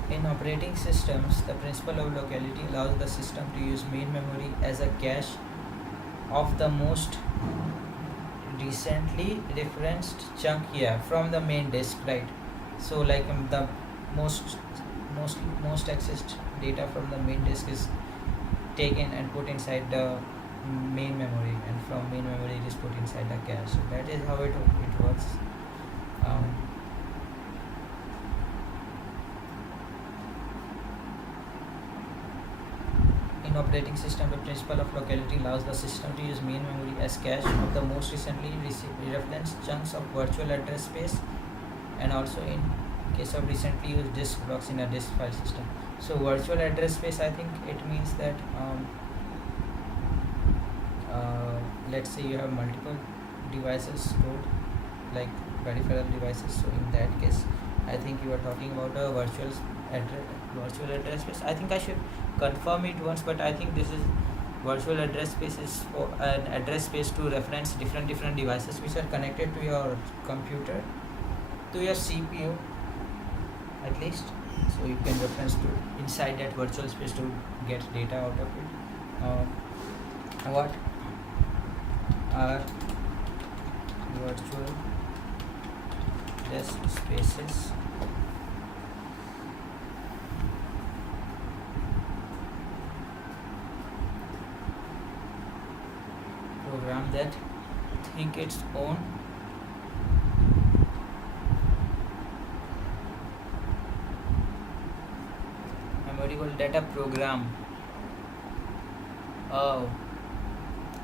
in operating systems, the principle of locality allows the system to use main memory as a cache of the most recently referenced chunk here from the main disk, right? So like the most accessed data from the main disk is taken and put inside the main memory, and from main memory it is put inside the cache. So that is how it works. In operating system, the principle of locality allows the system to use main memory as cache of the most recently referenced chunks of virtual address space, and also in case of recently used disk blocks in a disk file system. So virtual address space, I think it means that let's say you have multiple devices stored, like peripheral devices. So in that case, I think you are talking about a virtual address space. I think I should confirm it once, but I think this is virtual address space is for an address space to reference different devices which are connected to your computer, to your CPU at least. So you can reference to inside that virtual space to get data out of it. What are virtual disk spaces? Program that think its own memorable data program. Oh,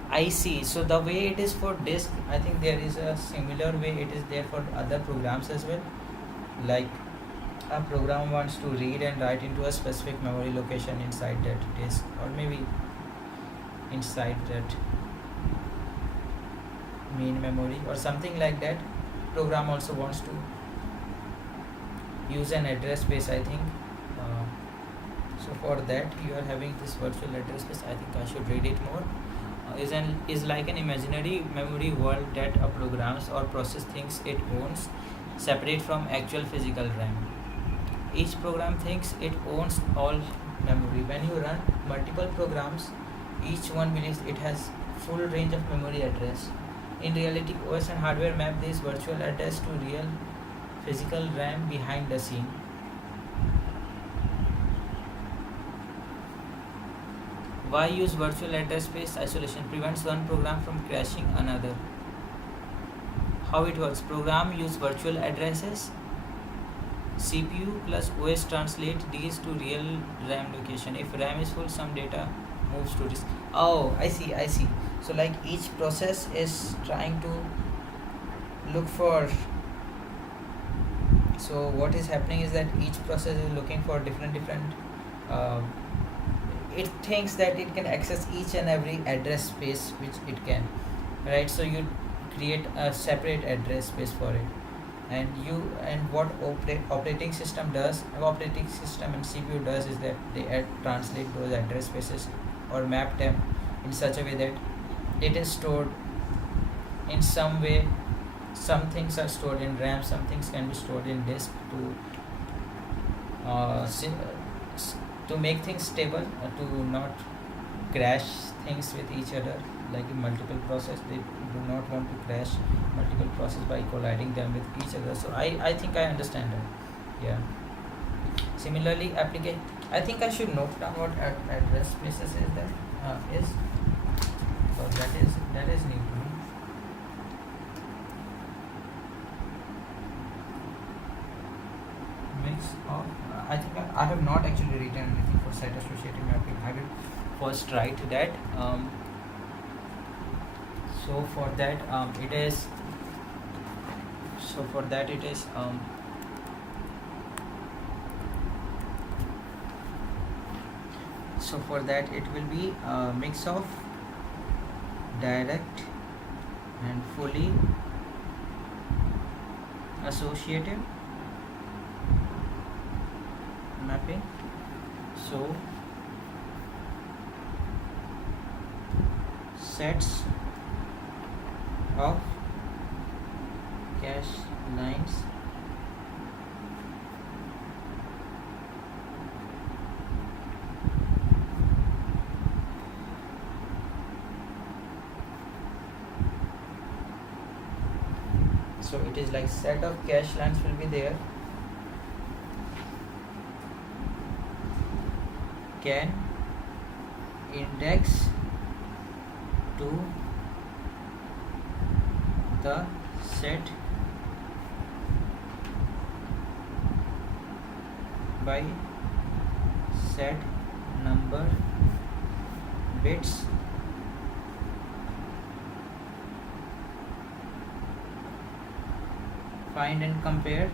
I see. So the way it is for disk, I think there is a similar way it is there for other programs as well. Like a program wants to read and write into a specific memory location inside that disk, or maybe inside that main memory or something like that. Program also wants to use an address space, I think. uh, so for that you are having this virtual address space. I think I should read it more. Is like an imaginary memory world that a programs or process thinks it owns, separate from actual physical RAM. Each program thinks it owns all memory. When you run multiple programs, each one believes it has full range of memory address. In reality, OS and hardware map this virtual address to real physical RAM behind the scene. Why use virtual address space isolation? Prevents one program from crashing another. How it works? Program use virtual addresses. CPU plus OS translate these to real RAM location. If RAM is full, some data moves to disk. Oh, I see. So like each process is trying to look for. So what is happening is that each process is looking for different. Uh, it thinks that it can access each and every address space which it can, right? So you create a separate address space for it, and what operating system and CPU does is that they translate those address spaces or map them in such a way that it is stored in some way. Some things are stored in RAM, some things can be stored in disk to make things stable, to not crash things with each other. Like in multiple process, they do not want to crash multiple process by colliding them with each other. So I think I understand that. Yeah. Similarly, I think I should note down what address spaces is that is. So that is new to me. Mix of I think I have not actually written anything for set associative mapping. I will first write that. So for that it is so for that it will be a mix of direct and fully associative mapping. So sets of cache lines so it is like set of cache lines will be there, can index to the set by set number bits find and compare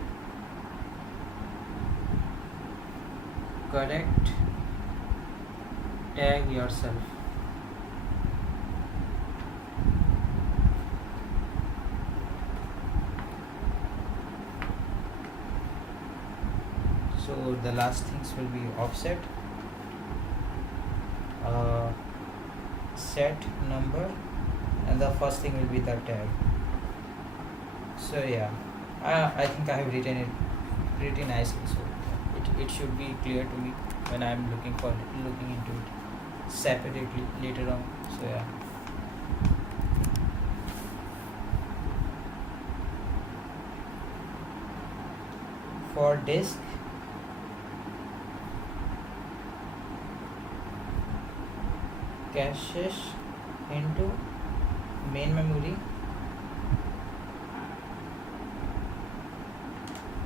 correct tag yourself. So the last things will be offset, set number, and the first thing will be the tag. So yeah, I think I have written it pretty nicely, so it should be clear to me when I am looking into it separately later on. So yeah. For disk, caches into main memory,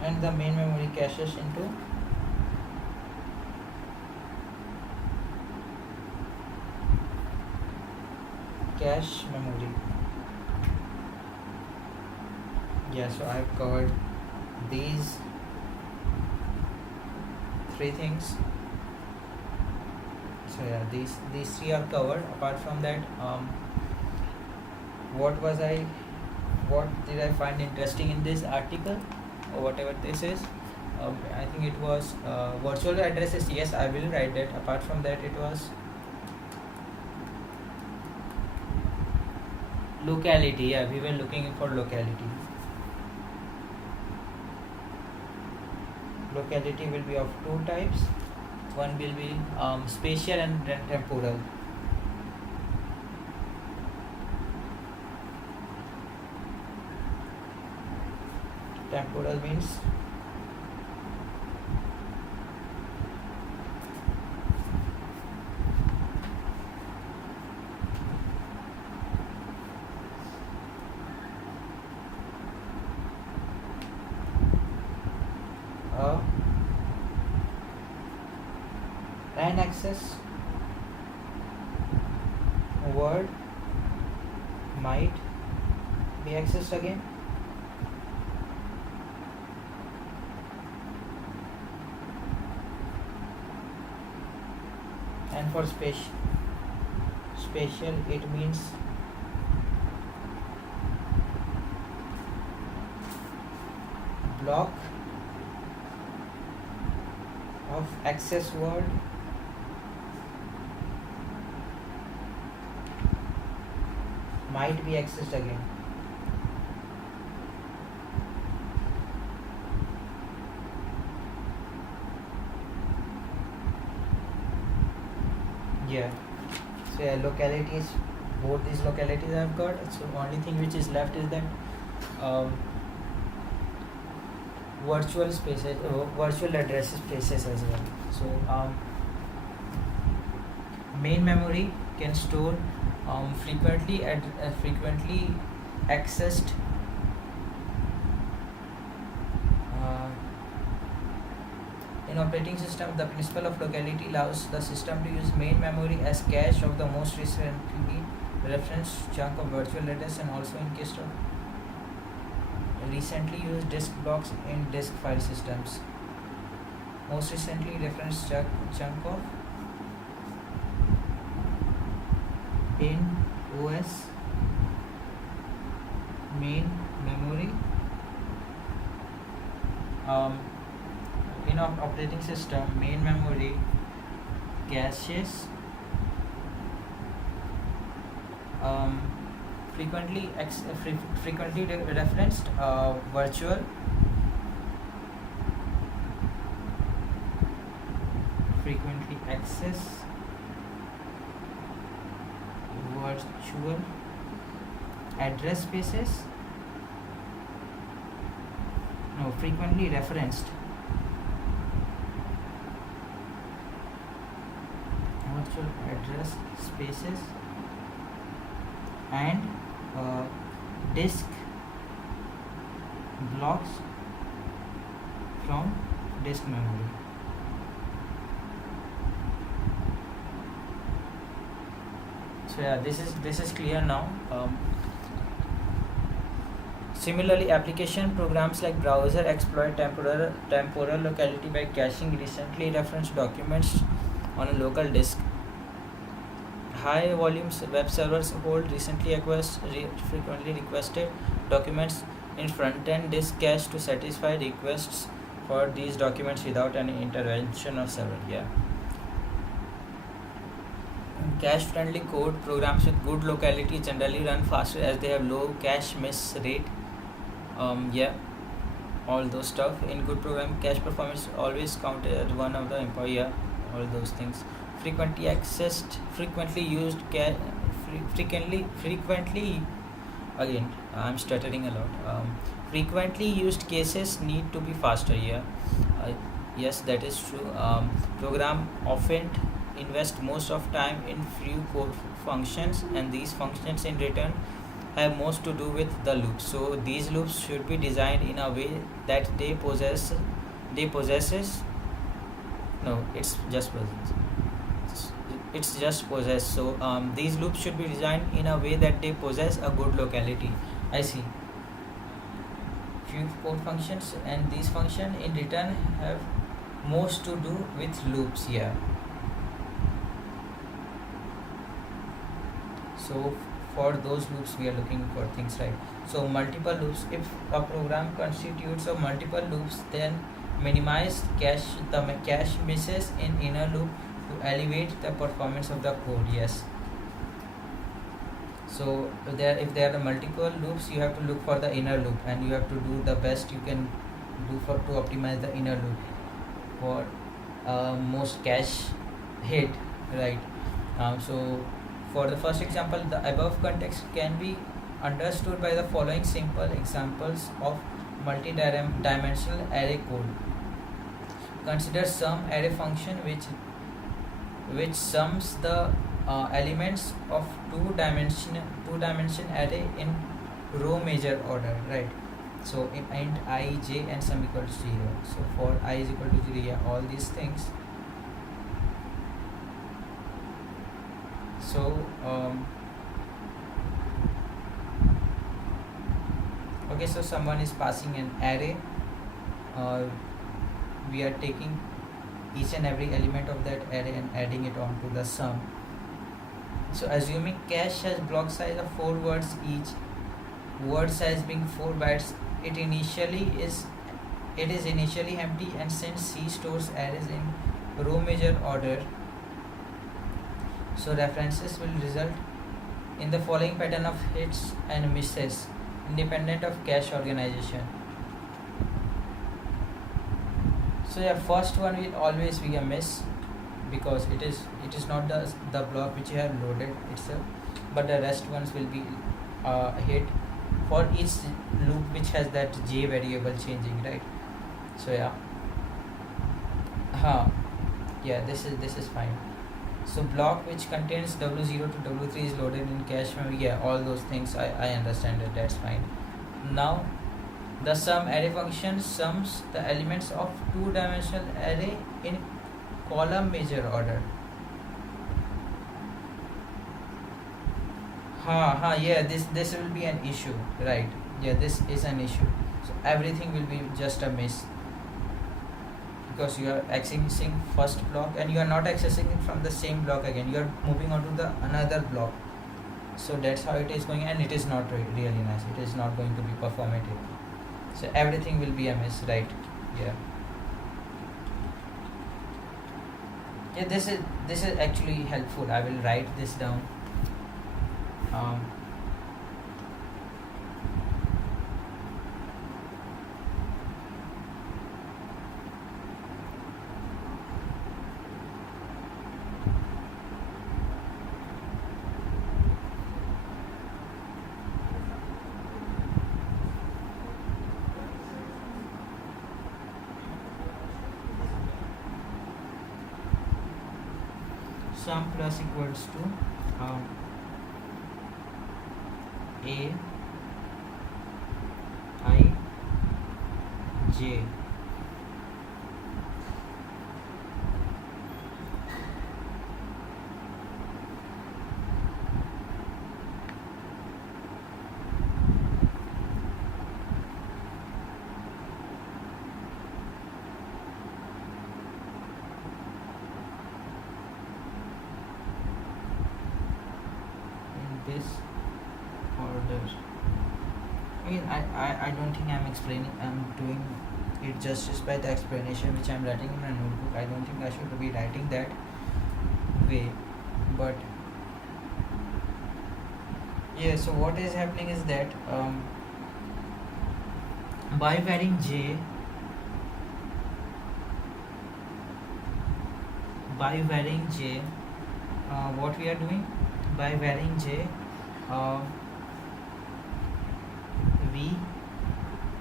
and the main memory caches into cache memory. Yeah, so I have covered these three things. So yeah, these three are covered. Apart from that, what was I what did I find interesting in this article or whatever this is? I think it was virtual addresses. Yes, I will write that. Apart from that, it was locality. Yeah, we were looking for locality. Locality will be of two types. One will be spatial and temporal. Temporal means an access word might be accessed again. And for spatial, it means block of access word might be accessed again. Yeah, so yeah, localities, both these localities I've got. So only thing which is left is that virtual spaces, virtual address spaces as well. So main memory can store frequently accessed in operating system. The principle of locality allows the system to use main memory as cache of the most recently referenced chunk of virtual address, and also in case of recently used disk blocks in disk file systems. Most recently referenced chunk of in OS main memory. In operating system, main memory caches frequently referenced virtual frequently access virtual address spaces. No, frequently referenced virtual address spaces and disk blocks from disk memory. So yeah, this is clear now. Similarly, application programs like browser exploit temporal locality by caching recently referenced documents on a local disk. High volumes web servers hold frequently requested documents in front-end disk cache to satisfy requests for these documents without any intervention of server. Yeah. Cache-friendly code programs with good locality generally run faster as they have low cache miss rate. All those stuff. In good program, cache performance always counted as one of the employee. All those things. Frequently accessed, frequently used, frequently. Again, I'm stuttering a lot. Frequently used cases need to be faster. Yes, that is true. Program often invest most of time in few code functions, and these functions in return have most to do with the loops. So these loops should be designed in a way that they possesses. No, it's just possess. So these loops should be designed in a way that they possess a good locality. I see. Few code functions, and these functions in return have most to do with loops here. So for those loops we are looking for things, right? So multiple loops, if a program constitutes of multiple loops, then minimize cache misses in inner loop to elevate the performance of the code. Yes. So if there are multiple loops, you have to look for the inner loop, and you have to do the best you can do to optimize the inner loop for most cache hit, right? So for the first example, the above context can be understood by the following simple examples of multi-dimensional array code. Consider sum array function which sums the elements of two-dimension array in row major order, right? So int I, j and sum equal to 0. So for I is equal to 0, yeah, all these things. So okay, so someone is passing an array. We are taking each and every element of that array and adding it onto the sum. So assuming cache has block size of 4 words each, word size being 4 bytes, it is initially empty, and since C stores arrays in row major order, so references will result in the following pattern of hits and misses independent of cache organization. So yeah, first one will always be a miss because it is not the block which you have loaded itself, but the rest ones will be hit for each loop which has that j variable changing, right? So yeah, this is fine. So block which contains w0 to w3 is loaded in cache memory. Yeah, all those things I understand it. That's fine. Now the sum array function sums the elements of two-dimensional array in column major order. Yeah, this will be an issue, right? Yeah, this is an issue. So everything will be just a miss because you are accessing first block and you are not accessing it from the same block again. You are moving on to the another block. So that's how it is going, and it is not really nice. It is not going to be performative. So everything will be a miss, right? Yeah, this is actually helpful. I will write this down. Sum plus equals to a I j in this order. I don't think I'm doing it justice by the explanation which I'm writing in my notebook. I don't think I should be writing that way, but yeah. So what is happening is that by varying j, what we are doing by varying j, we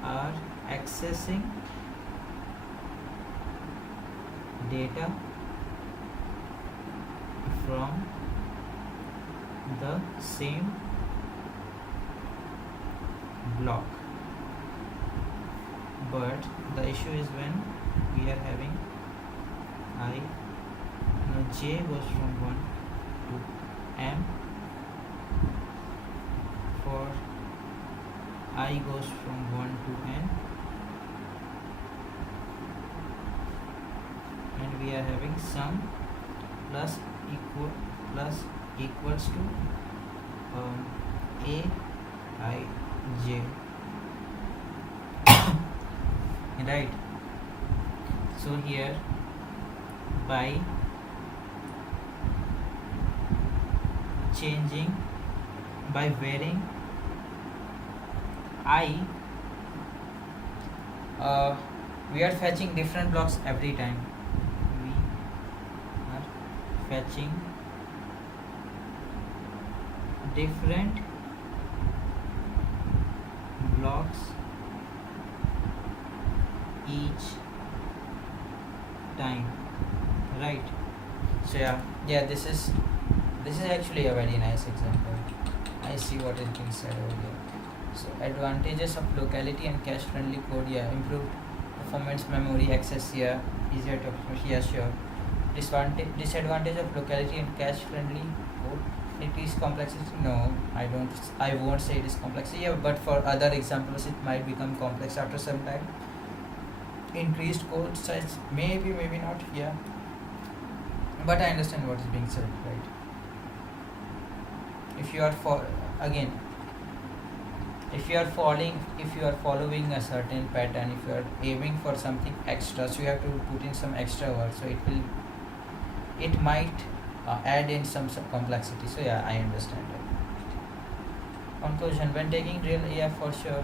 are accessing data from the same block, but the issue is when we are having j goes from 1 to m, for I goes from 1 to n, and we are having sum plus equals to Aij, right? So here by changing, by varying I, we are fetching different blocks every time. We are fetching different blocks each time, right? So yeah, this is actually a very nice example. I see what is being said over here. So advantages of locality and cache friendly code, improved performance, memory access, easier to access, sure. Disadvantage of locality and cache friendly code, it is complexity. No, I won't say it is complexity, but for other examples it might become complex after some time. Increased code size, maybe not, but I understand what is being said, right? If you are if you are following a certain pattern, if you are aiming for something extra, so you have to put in some extra work, so it might add in some complexity. So I understand it. Conclusion: when taking for sure,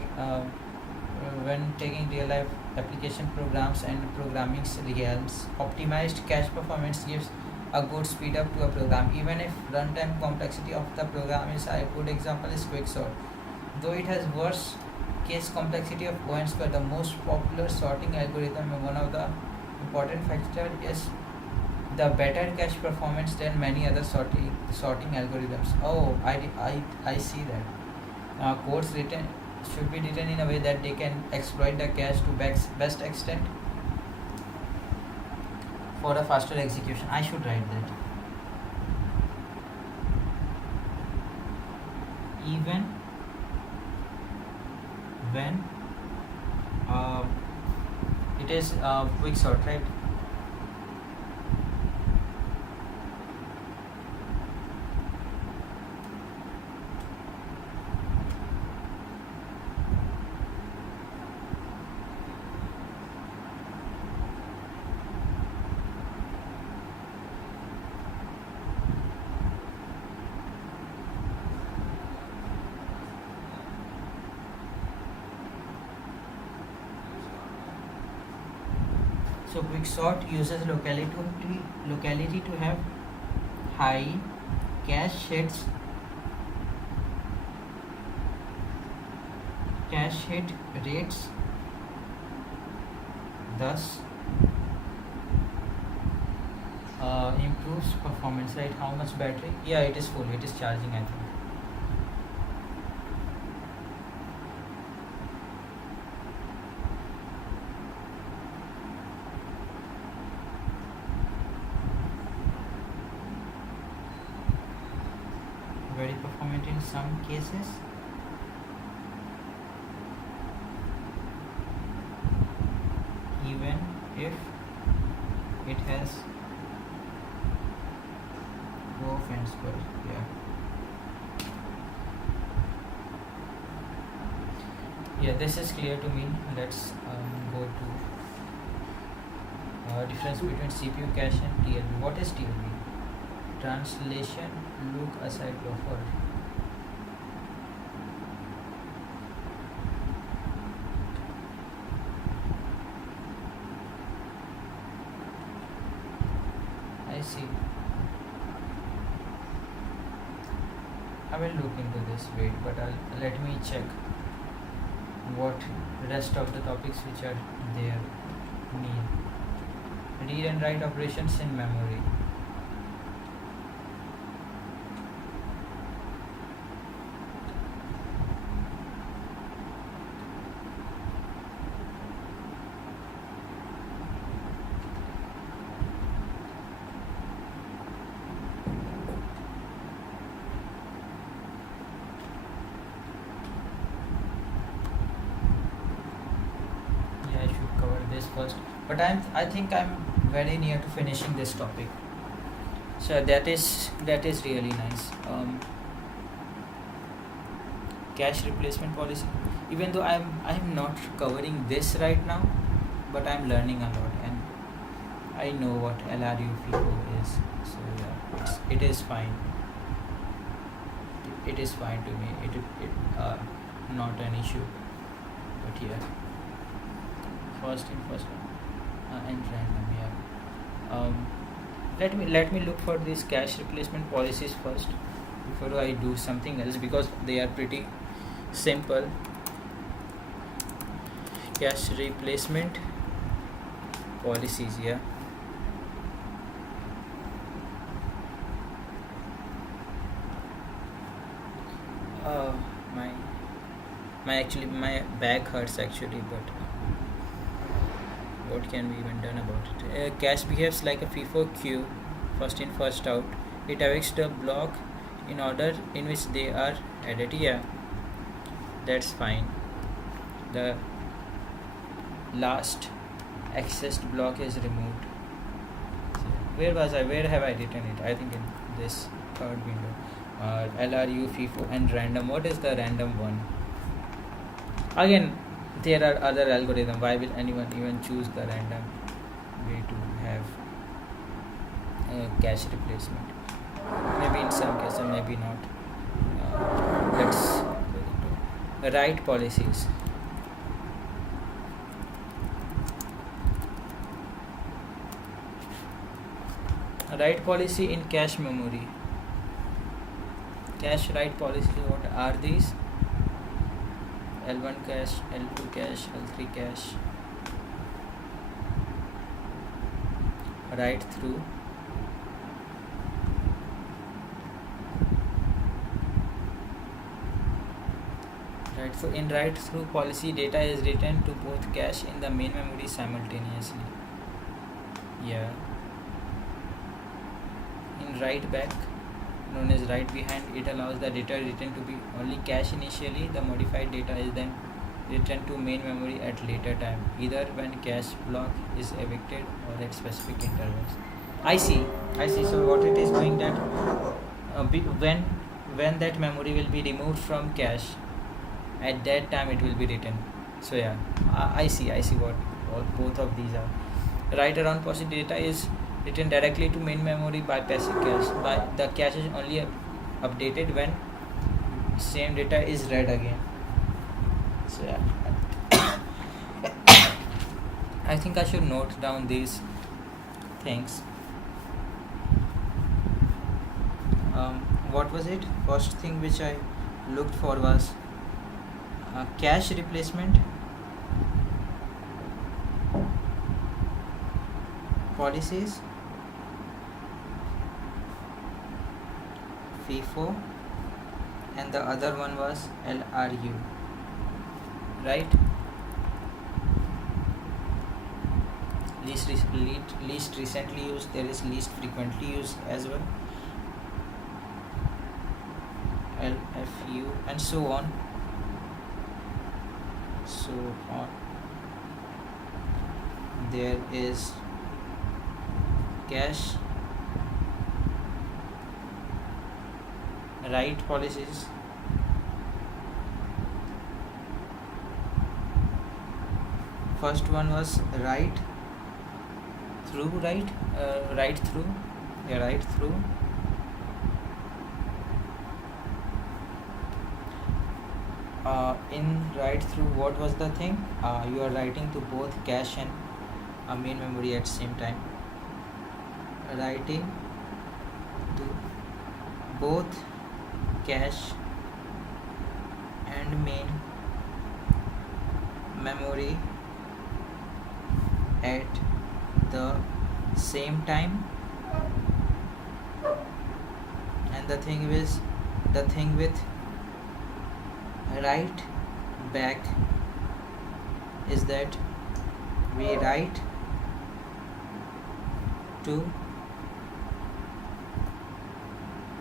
when taking real life application programs and programming realms, optimized cache performance gives a good speed up to a program, even if runtime complexity of the program is high. A good example is Quicksort. Though it has worse case complexity of O and square, the most popular sorting algorithm, and one of the important factor is the better cache performance than many other sorting algorithms. Oh, I see that. Codes written should be written in a way that they can exploit the cache to best extent for a faster execution. I should write that. Even when it is Quicksort, right? So Quicksort uses locality to have high cache hit rates, thus improves performance, right? How much battery? Yeah, it is full, it is charging, I think. Very performant in some cases. Even if it has low and square, this is clear to me. Let's go to difference between CPU cache and TLB. What is TLB? Translation look aside buffer. I see. I will look into this, wait, but let me check what rest of the topics which are there mean. Read and write operations in memory. First, but I think I'm very near to finishing this topic, so that is really nice. cache replacement policy. Even though I'm not covering this right now, but I'm learning a lot and I know what LRU FIFO is. So yeah, it is fine. It is fine to me. Not an issue. But yeah, first in first and random. Yeah. Let me look for these cache replacement policies first before I do something else, because they are pretty simple. Cache replacement policies. Yeah. Uh, my my back hurts actually, but what can be even done about it? Cache behaves like a FIFO queue, first in first out. It awakes the block in order in which they are added. Yeah, that's fine. The last accessed block is removed. Where was I? Where have I written it? I think in this third window. LRU, FIFO, and random. What is the random one? Again, there are other algorithms. Why will anyone even choose the random way to have cache replacement? Maybe in some cases, maybe not. Let's go into write policies. Write policy in cache memory. Cache write policies, what are these? L1 cache, L2 cache, L3 cache. Write through. Right, so in write through policy, data is written to both cache in the main memory simultaneously. Yeah. In write back, known as write behind, it allows the data written to be only cache initially. The modified data is then written to main memory at later time, either when cache block is evicted or at specific intervals. I see. So what it is doing that when that memory will be removed from cache, at that time it will be written. So yeah, I see what both of these are. Write around policy data is written directly to main memory bypassing cache. The cache is only updated when same data is read again. So yeah, I think I should note down these things. What was it? First thing which I looked for was cache replacement policies, FIFO, and the other one was LRU, right? Least recently used, there is least frequently used as well, LFU, and so on. There is cache write policies, first one was write through. In write through, what was the thing? You are writing to both cache and main memory at same time. Writing to both cache and main memory at the same time. And the thing with write back is that we write to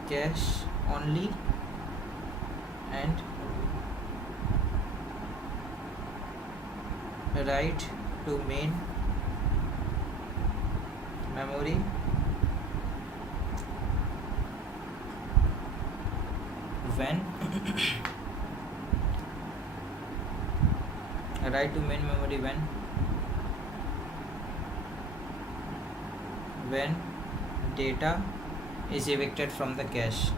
cache only and write to main memory when write to main memory when data is evicted from the cache.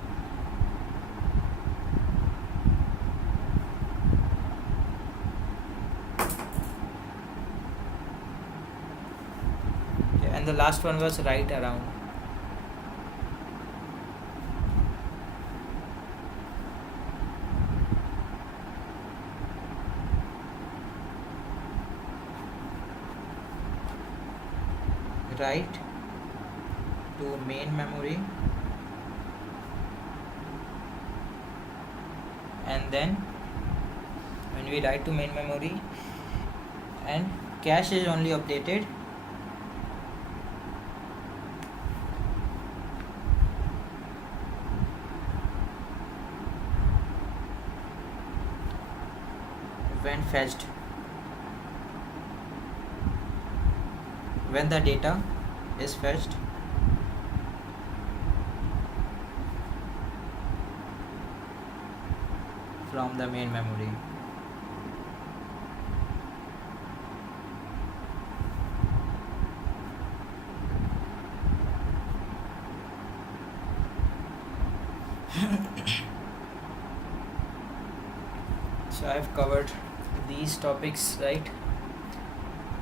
Okay, and the last one was write around. Write to main memory, and then when we write to main memory and cache is only updated when fetched, when the data is fetched from the main memory. So I have covered these topics, right?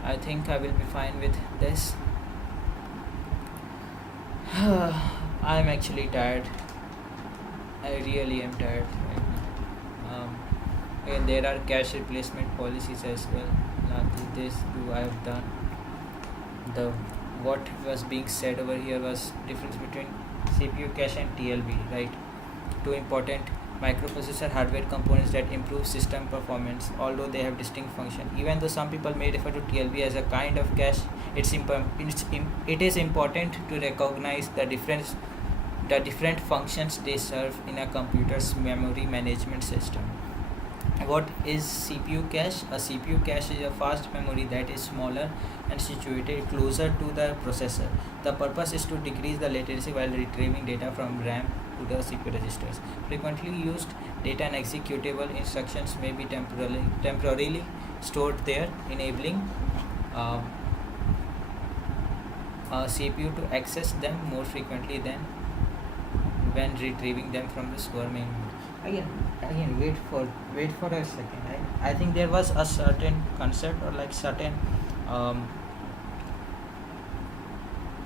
I think I will be fine with this. I'm actually tired. I really am tired right now. And there are cache replacement policies as well. This too I have done. The what was being said over here was difference between CPU cache and TLB, right? Two important microprocessor hardware components that improve system performance, although they have distinct function. Even though some people may refer to TLB as a kind of cache, it is important to recognize the different functions they serve in a computer's memory management system. What is CPU cache? A CPU cache is a fast memory that is smaller and situated closer to the processor. The purpose is to decrease the latency while retrieving data from RAM to the CPU registers. Frequently used data and executable instructions may be temporarily stored there, enabling CPU to access them more frequently than when retrieving them from the store main memory. Again, wait for a second. I think there was a certain concept or like certain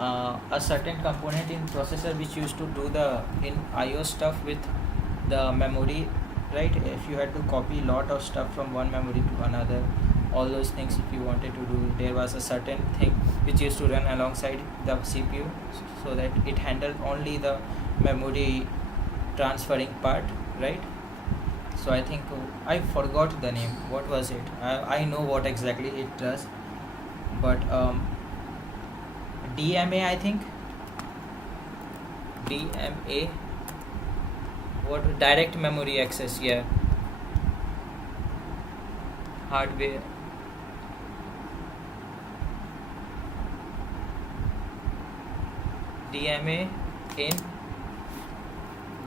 a certain component in processor which used to do the in IO stuff with the memory, right? If you had to copy lot of stuff from one memory to another, all those things if you wanted to do, there was a certain thing which used to run alongside the CPU so that it handled only the memory transferring part, right? So I think I forgot the name. What was it? I know what exactly it does, but DMA, I think. DMA. What? Direct memory access. Yeah. Hardware. DMA in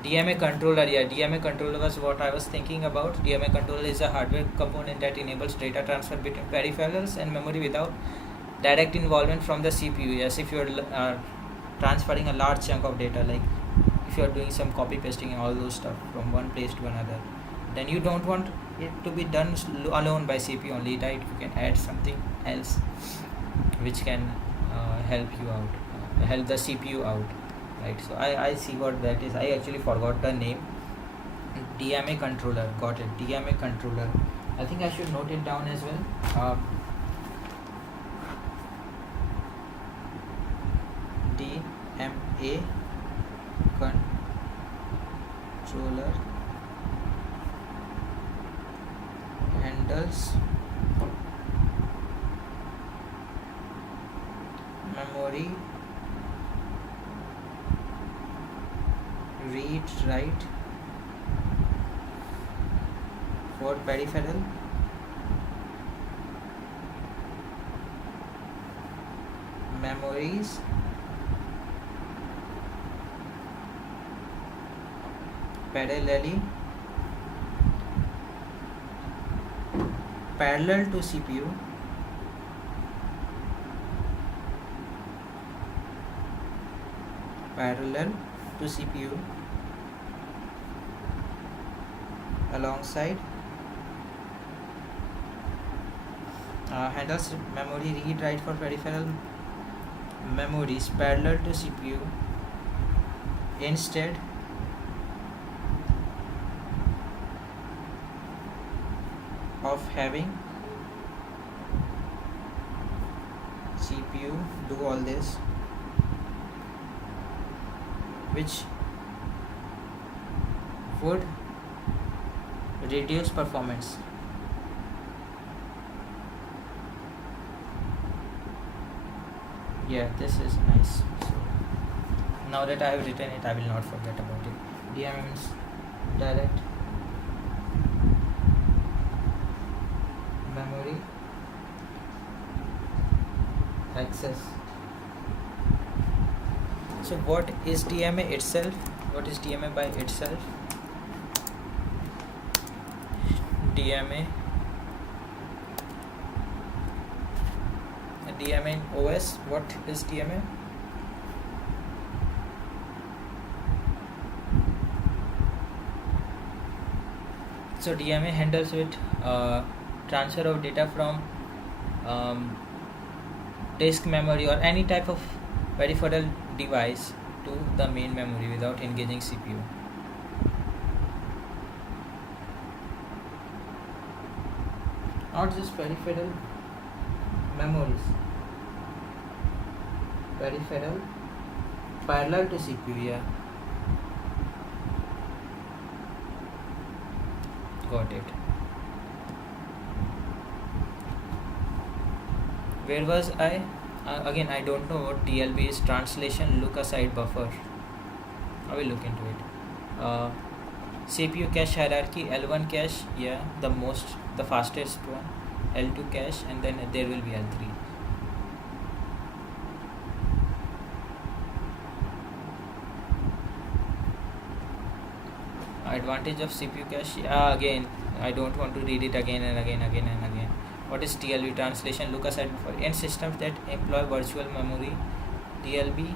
DMA controller. Yeah, DMA controller was what I was thinking about. DMA controller is a hardware component that enables data transfer between peripherals and memory without direct involvement from the CPU. Yes, if you're transferring a large chunk of data, like if you're doing some copy pasting and all those stuff from one place to another, then you don't want it to be done alone by CPU only, right? You can add something else which can help you out, help the CPU out, right? So I see what that is. I actually forgot the name. DMA controller, got it. DMA controller. I think I should note it down as well. DMA controller handles memory read write for peripheral memories parallelly parallel to CPU alongside handles memory read write for peripheral memories parallel to CPU instead of having CPU do all this, which would reduce performance. Yeah, this is nice. So now that I have written it, I will not forget about it. DBMS direct memory access. So what is DMA itself? What is DMA by itself? DMA in OS. What is DMA? So DMA handles with transfer of data from disk memory or any type of peripheral device to the main memory without engaging CPU. Not just peripheral memories, peripheral parallel to CPU. Yeah, got it. Where was I? Again, I don't know what TLB is. Translation look aside buffer. I will look into it. CPU cache hierarchy, L1 cache, yeah, the fastest one, L2 cache, and then there will be L3. Advantage of CPU cache, again, I don't want to read it again and again. What is TLB? Translation look aside buffer. In systems that employ virtual memory, TLB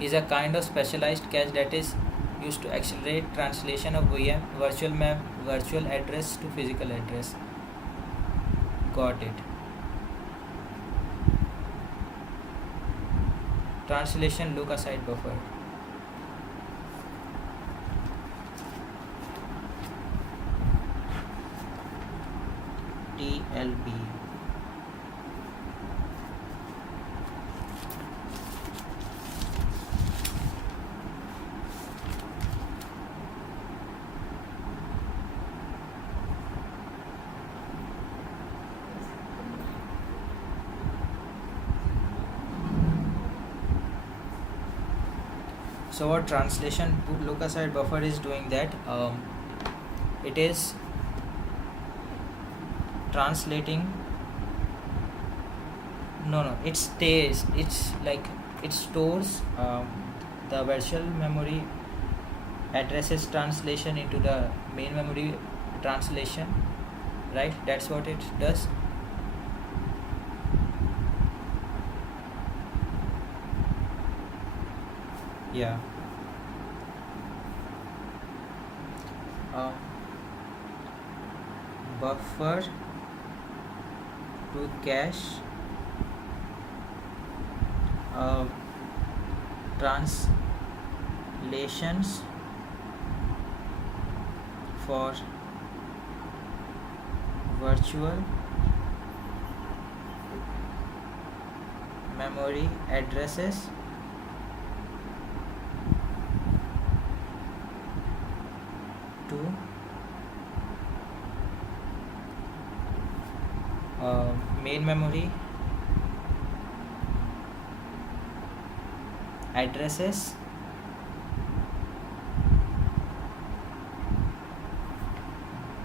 is a kind of specialized cache that is used to accelerate translation of virtual address to physical address. Got it. Translation look aside buffer. TLB. So what translation look aside buffer is doing that, it is translating, it stores the virtual memory addresses translation into the main memory translation, right? That's what it does. Yeah. Buffer to cache translations for virtual memory addresses to main memory addresses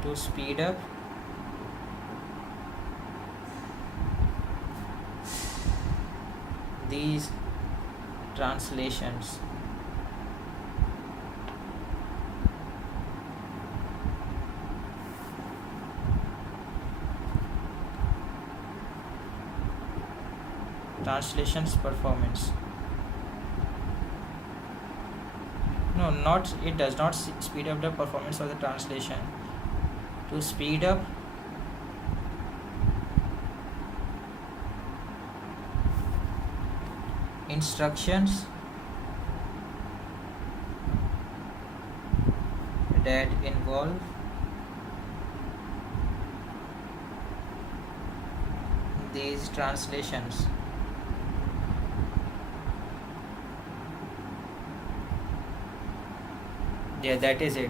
to speed up these translations. translations performance. No, not it does not speed up the performance of the translation. To speed up instructions that involve these translations. Yeah, that is it.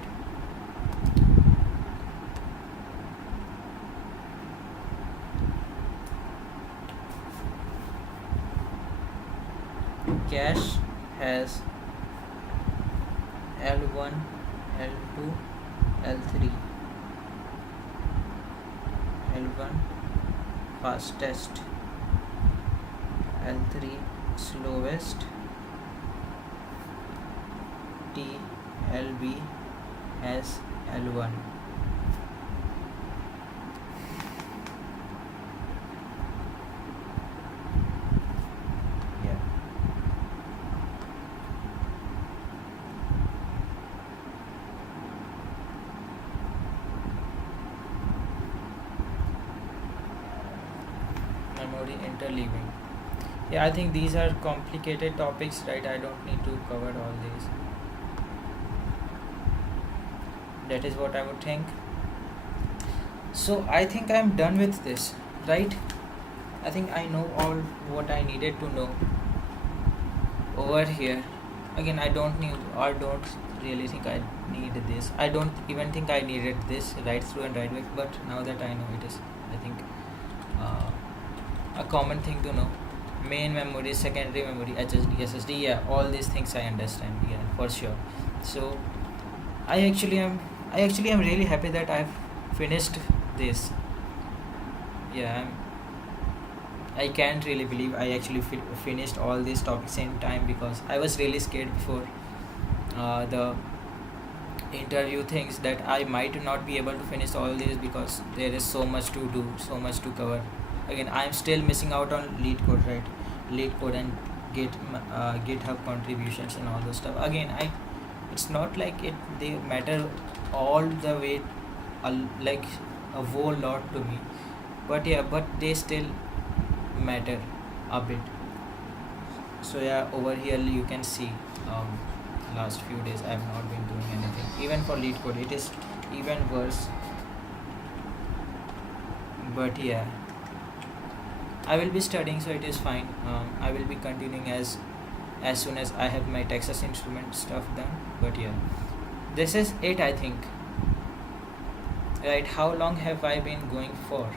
Cache has L1, L2, L3. L1 fastest, L3 slowest, TLB has L1. Yeah. Memory interleaving. Yeah, I think these are complicated topics, right? I don't need to cover all these. That is what I would think. So I think I'm done with this, right? I think I know all what I needed to know over here. Again, I don't really think I need this. I don't even think I needed this write through and write back, but now that I know, it is, I think, a common thing to know. Main memory, secondary memory, HSD, SSD, yeah, all these things I understand, yeah, for sure. So I actually am really happy that I've finished this. Yeah, I can't really believe I actually finished all these topics in time, because I was really scared before the interview things that I might not be able to finish all these, because there is so much to do, so much to cover. Again, I am still missing out on lead code, right? Lead code and GitHub contributions and all those stuff. Again, it's not like they matter all the way, like a whole lot to me, but yeah, but they still matter a bit. So yeah, over here you can see last few days I have not been doing anything. Even for lead code it is even worse, but yeah, I will be studying, so it is fine. I will be continuing as soon as I have my Texas Instrument stuff done. But yeah, this is it, I think. Right, how long have I been going for?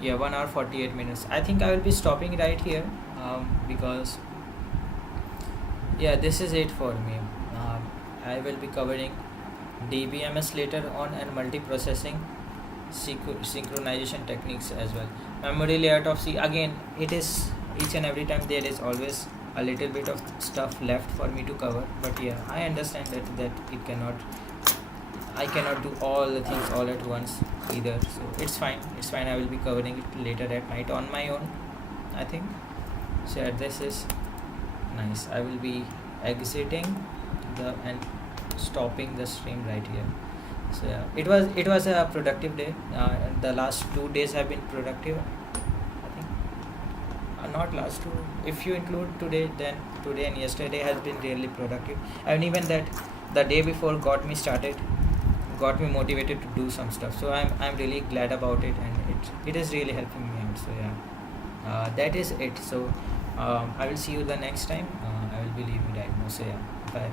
Yeah, 1 hour 48 minutes. I think I will be stopping right here, because yeah, this is it for me. I will be covering DBMS later on and multiprocessing synchronization techniques as well. Memory layout of C, again, it is each and every time there is always a little bit of stuff left for me to cover, but yeah, I understand that I cannot do all the things all at once either, so it's fine. I will be covering it later at night on my own, I think. So yeah, this is nice. I will be exiting and stopping the stream right here. So yeah, it was a productive day. The last 2 days have been productive, I think. Not last 2, if you include today, then today and yesterday has been really productive, and even that the day before got me motivated to do some stuff. So I'm really glad about it, and it is really helping me out. So yeah, that is it. So I will see you the next time. I will be leaving right now. So yeah, bye.